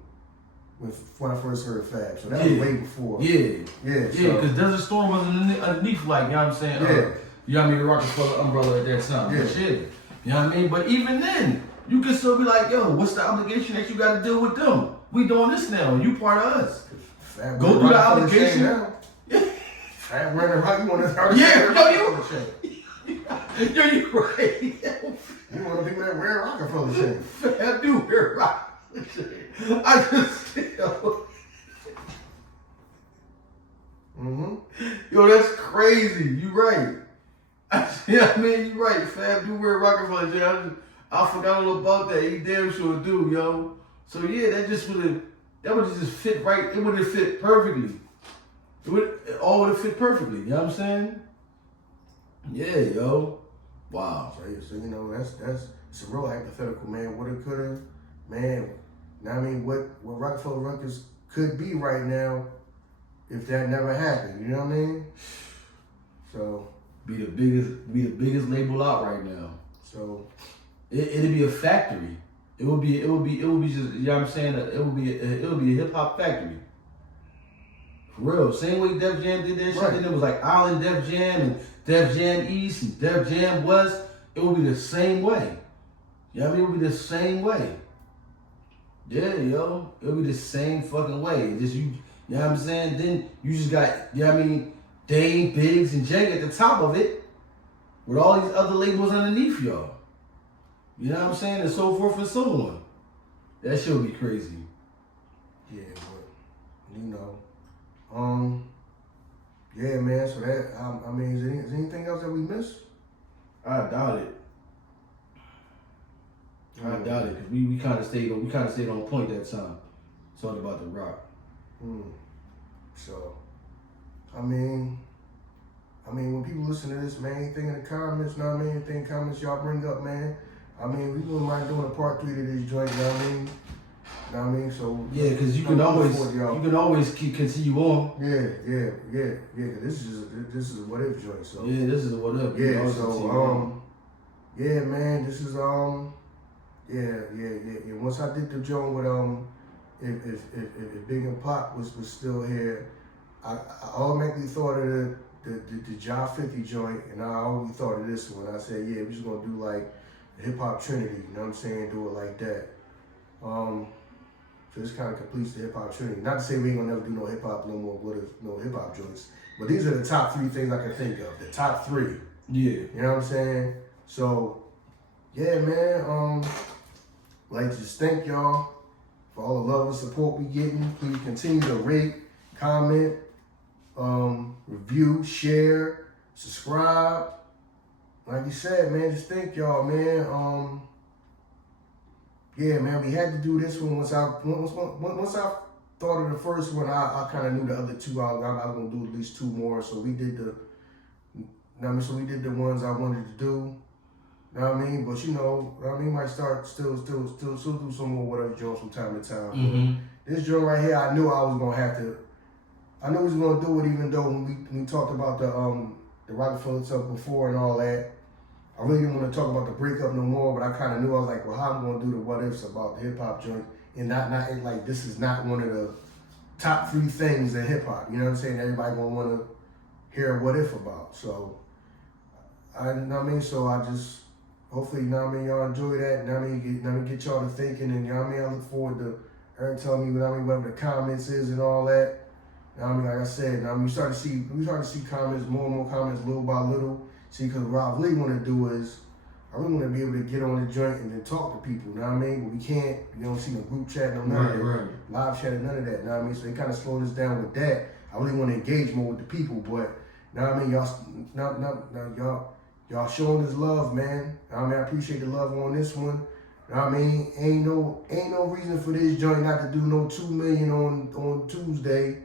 when I first heard Fab. So that was way before. Yeah. Yeah. Because Desert Storm was underneath, like, you know what I'm saying? Yeah. You know what I mean? The Roc-A-Fella umbrella at that time. Yeah. Shit. You know what I mean? But even then, you can still be like, yo, what's the obligation that you got to deal with them? We doing this now. You part of us. Fab go through the obligation. Fab running rock. You want to start? Yeah, yo, you right. You want to be that wear Roc-A-Fella shit. Fab do wear Roc-A-Fella shit. I just yo. Yo, that's crazy. You right. Yeah, I mean, you right. Fab do wear Roc-A-Fella shit. I forgot all about that. He damn sure do, yo. So yeah, that would have just fit right. It would have fit perfectly. It all would have fit perfectly. You know what I'm saying? Yeah, yo. Wow. So you know, that's it's a real hypothetical, man. What it could have, man. Now I mean, what Roc-A-Fella Records could be right now if that never happened. You know what I mean? So be the biggest label out right now. So it'd be a factory. It would be just, you know what I'm saying? It would be a hip hop factory. For real. Same way Def Jam did that shit. Right. Then it was like Island Def Jam and Def Jam East and Def Jam West. It would be the same way. You know what I mean? It would be the same way. Yeah, yo. It would be the same fucking way. Just you know what I'm saying? Then you just got, you know what I mean, Dame, Biggs, and Jay at the top of it with all these other labels underneath y'all. You know what I'm saying? And so forth and so on. That shit would be crazy. Yeah, but, you know. Yeah, man, so that, I mean, is there anything else that we missed? I doubt it. I doubt it, because we kind of stayed on point that time. Talking about the Roc. So, I mean, when people listen to this, man, anything in the comments, know what I mean? Anything comments y'all bring up, man. I mean, we wouldn't mind doing a part 3 to this joint, you know what I mean? Know what I mean? So yeah, because you can always continue on. Yeah. Cause this is a what if joint. So yeah, this is a what if. Yeah. So yeah, man, this is yeah. Once I did the joint with if Big and Pop was still here, I automatically thought of the Job 50 joint, and I always thought of this one. I said, yeah, we're just gonna do like the hip hop trinity. You know what I'm saying? Do it like that. So this kind of completes the hip hop trinity. Not to say we ain't gonna never do no hip hop no more, no hip hop joints. But these are the top 3 things I can think of. The top 3. Yeah. You know what I'm saying? So, yeah, man. Like to just thank y'all for all the love and support we getting. Please continue to rate, comment, review, share, subscribe. Like you said, man, just thank y'all, man. Yeah, man, we had to do this one once I thought of the first one. I kind of knew the other 2. I was gonna do at least 2 more. So we did we did the ones I wanted to do. Know what I mean? But you know, I mean, might start still do some more whatever joints from time to time. Mm-hmm. This joint right here, I knew I was gonna have to. I knew we was gonna do it, even though when we talked about the Roc-A-Fella stuff before and all that. I really didn't want to talk about the breakup no more, but I kind of knew. I was like, well, how I'm gonna do the what ifs about the hip hop joint, and not like this is not one of the top 3 things in hip hop. You know what I'm saying? Everybody gonna want to hear a what if about. So I know what I mean. So I just. Hopefully, you know what I mean, y'all enjoy that. You know what I mean, get y'all to thinking, and you know what I mean, I look forward to Ern telling me, you know what I mean, whatever the comments is and all that. You know what I mean, like I said, you know what I mean, we start to see comments, more and more comments, little by little. See, because what I really want to do is, I really want to be able to get on the joint and then talk to people. You know what I mean? But we can't. You don't see no group chat, no none of that, right. live chat, none of that. You know what I mean? So they kind of slowed us down with that. I really want to engage more with the people, but you know what I mean, y'all showing us love, man. I mean, I appreciate the love on this one. You know what I mean? Ain't no reason for this joint not to do no 2 million on Tuesday.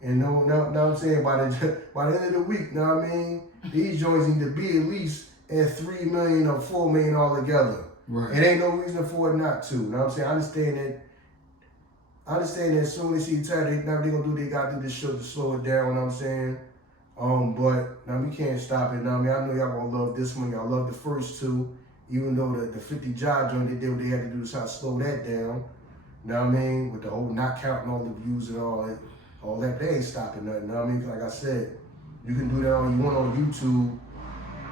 And know what I'm saying? By the end of the week, you know what I mean? These joints need to be at least at 3 million or 4 million all together. Right. It ain't no reason for it not to. You know what I'm saying? I understand that as soon as they see tired, they gonna do they gotta do this show to slow it down, you know what I'm saying? But now we can't stop it. Now I mean, I know y'all gonna love this one. Y'all love the first 2, even though the 50 job joint they did what they had to do to try to slow that down. You know what I mean? With the whole not counting all the views and all that, they ain't stopping nothing. You know what I mean? Like I said, you can do that on YouTube.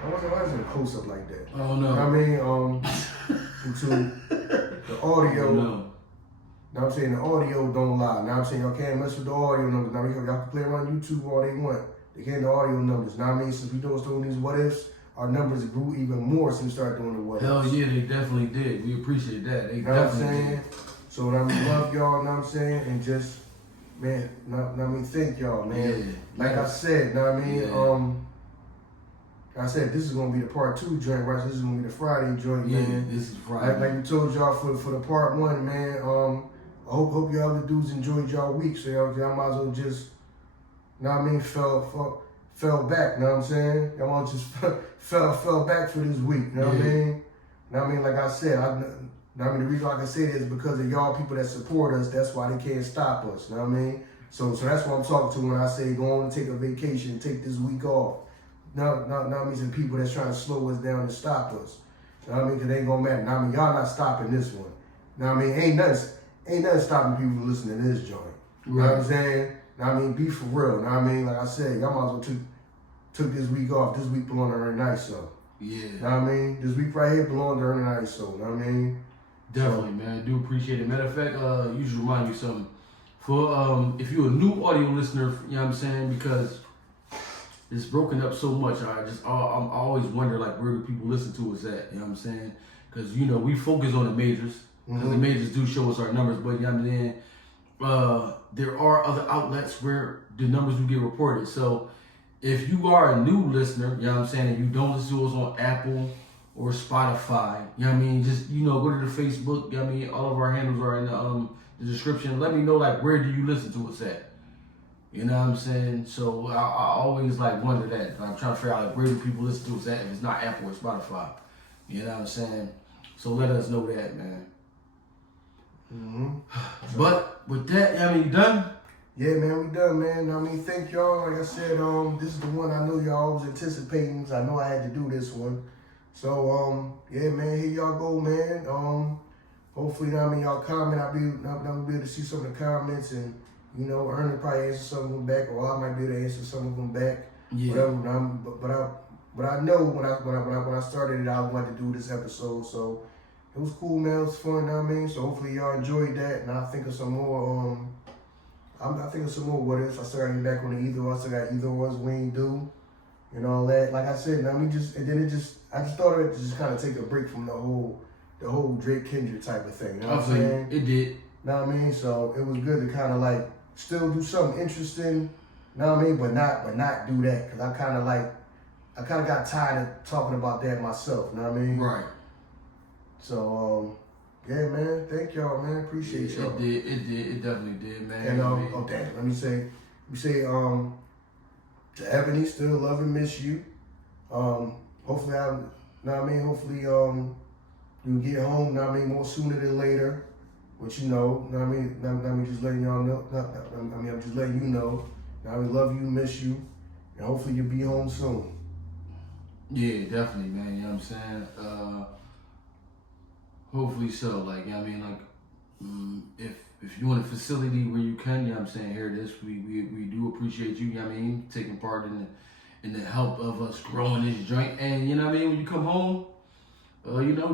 Why is it a close up like that? Oh no. You know what I mean? YouTube, the audio. Oh, no. Now I'm saying the audio don't lie. Now I'm saying y'all can't mess with the audio numbers. Now y'all can play around YouTube all they want. They can't the audio numbers. Now I mean, since we doing these what ifs, our numbers grew even more since we started doing the what ifs. Hell yeah, they definitely did. We appreciate that. They know what I'm definitely saying? did. So I mean, love y'all. Know what I'm saying? And just man, I mean, thank y'all, man. Yeah. Like I said, know what I mean? Yeah. Like I said, this is gonna be the part 2 joint, right? So this is gonna be the Friday joint, Yeah, man. this is Friday. Like we told y'all for the part 1, man. I hope y'all other dudes enjoyed y'all week. So y'all might as well just, know what I mean, fell back. Know what I'm saying? Y'all want just fell back for this week. Know what I mean? Know what I mean? Like I said, I mean the reason I can say that is because of y'all people that support us. That's why they can't stop us. Know what I mean? So that's what I'm talking to when I say go on and take a vacation, take this week off. Not me some people that's trying to slow us down and stop us. You know what I mean? Because it ain't gonna matter. Now I mean, y'all not stopping this one. You know what I mean? Ain't nothing stopping people from listening to this joint. You know what I'm saying? Now I mean, be for real. Now I mean, like I said, y'all might as well took this week off. This week belong to Ern and Iso. Yeah. You know what I mean? This week right here belong to Ern and Iso. You know what I mean? Definitely, man. I do appreciate it. Matter of fact, you just remind me of something. For if you're a new audio listener, you know what I'm saying, because it's broken up so much. I always wonder like where do people listen to us at? You know what I'm saying? Because you know we focus on the majors because the majors do show us our numbers, but you know what I'm saying. There are other outlets where the numbers do get reported. So if you are a new listener, you know what I'm saying, and you don't listen to us on Apple or Spotify, you know what I mean, just, go to the Facebook, you know what I mean, all of our handles are in the description. Let me know, like, where do you listen to us at? You know what I'm saying? So I always, like, wonder that. I'm trying to figure out, like, where do people listen to us at if it's not Apple or Spotify? You know what I'm saying? So let us know that, man. Mm-hmm. But with that, I mean, you done? Yeah, man, we done, man. I mean, thank y'all. Like I said, this is the one I know y'all was anticipating. So I know I had to do this one. So, yeah, man, here y'all go, man. Hopefully, I mean, y'all comment. I'll be able to see some of the comments, and Ern will probably answer some of them back, or I might be able to answer some of them back. Yeah. Whatever. But I know when I started it, I wanted to do this episode. So it was cool, man. It was fun. You know what I mean? So hopefully y'all enjoyed that, and I think of some more. I think of some more what ifs. I still got to get back on the either. I still got either ones we ain't do, and all that. Like I said, I just thought of it to just kind of take a break from the whole Drake Kendrick type of thing. You know what I'm saying? It did. You know what I mean? So it was good to kind of like still do something interesting. You know what I mean? But not do that, because I kind of got tired of talking about that myself. You know what I mean? Right. So yeah, man. Thank y'all, man. Appreciate y'all. It did. It definitely did, man. And damn, let me say, to Ebony, still love and miss you. Hopefully hopefully you get home, know what I mean, more sooner than later. Which know what I mean, just letting y'all know. I'm just letting you know. I love you, miss you, and hopefully you'll be home soon. Yeah, definitely, man. You know what I'm saying? Hopefully so. Like, you know what I mean? Like, if you're in a facility where you can, you know what I'm saying, hear this, we do appreciate you, you know what I mean, taking part in the help of us growing this joint. And, you know what I mean, when you come home,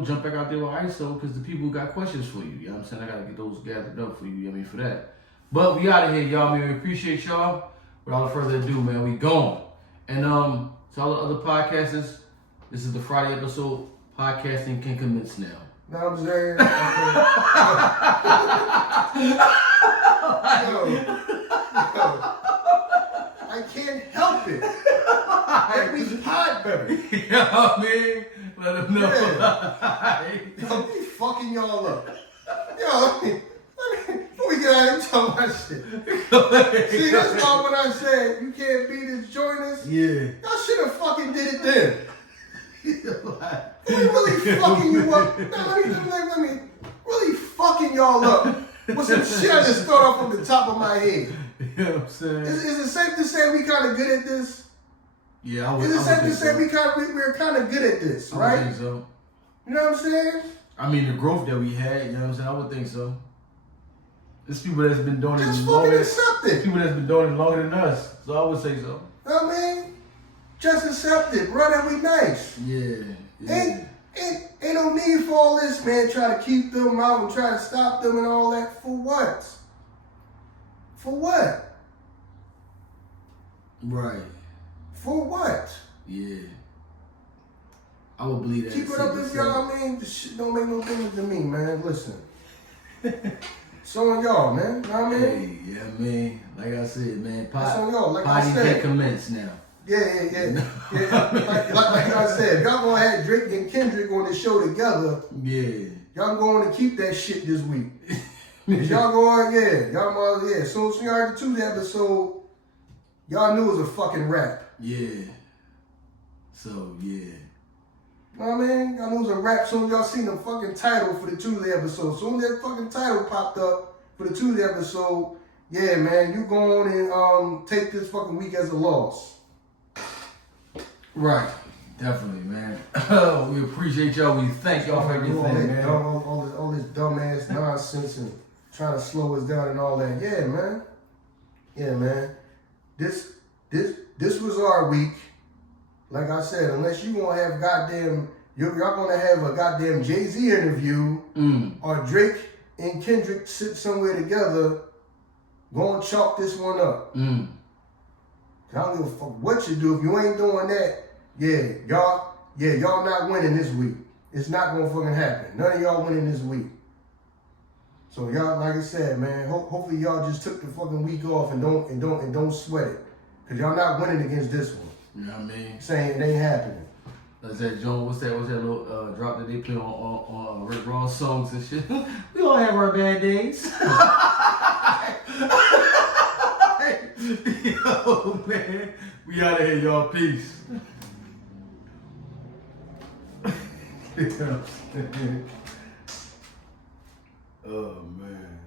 jump back out there with ISO, because the people got questions for you. You know what I'm saying? I got to get those gathered up for you, you know what I mean, for that. But we out of here, y'all. Man, we appreciate y'all. Without further ado, man, we gone. And to all the other podcasters, this is the Friday episode. Podcasting can commence now. Know what I'm saying? I can't help it. Like, we pod better. You know what I mean? Let them know. Yeah. Yo, we fucking y'all up. Yo, before we get out of here, talk about shit. See, that's why when I said you can't beat us, join us. Yeah. Y'all should have fucking did it then. We really fucking you up. Let me really fucking y'all up with some shit I just thought off from the top of my head. You know what I'm saying? Is it safe to say we kind of good at this? Yeah, I would. Is it safe to say so. we're kind of good at this, right? I would think so. You know what I'm saying? I mean, the growth that we had, you know what I'm saying? I would think so. There's people that's been doing Just it fucking longer. accept it. People that's been doing it longer than us. So I would say so. You know what I mean? Just accept it, bro. That we nice. Yeah. Ain't no need for all this, man. Try to keep them out and try to stop them and all that. For what? For what? Right. For what? Yeah. I would believe that. Keep it up if y'all, I mean, this shit don't make no difference to me, man. Listen. So on y'all, man. You know what I mean? Hey, yeah, man. Like I said, man. That's on y'all. Like I Potty said. can commence now. Yeah. Like I said, y'all gonna have Drake and Kendrick on the show together. Yeah. Y'all going to keep that shit this week. Y'all going, yeah. So y'all heard the Tuesday episode, y'all knew it was a fucking rap. Yeah. So, yeah. You know what I mean? Y'all knew it was a rap. Soon as y'all seen the fucking title for the Tuesday episode. Soon as that fucking title popped up for the Tuesday episode, yeah, man, you go on and take this fucking week as a loss. Right. Definitely, man. We appreciate y'all. We thank y'all for everything, man. All this dumbass nonsense and trying to slow us down and all that. Yeah, man. Yeah, man. This was our week. Like I said, unless you gonna have y'all gonna have a goddamn Jay-Z interview or Drake and Kendrick sit somewhere together, go and chalk this one up. I don't give a fuck what you do. If you ain't doing that, y'all not winning this week. It's not gonna fucking happen. None of y'all winning this week. So y'all, like I said, man, hopefully y'all just took the fucking week off and don't sweat it. Because y'all not winning against this one. You know what I mean? Saying it ain't happening. That's that Joan. What's that little drop that they play on Rick Ross songs and shit? We all have our bad days. Yo, man. We out of here, y'all. Peace. Oh, man.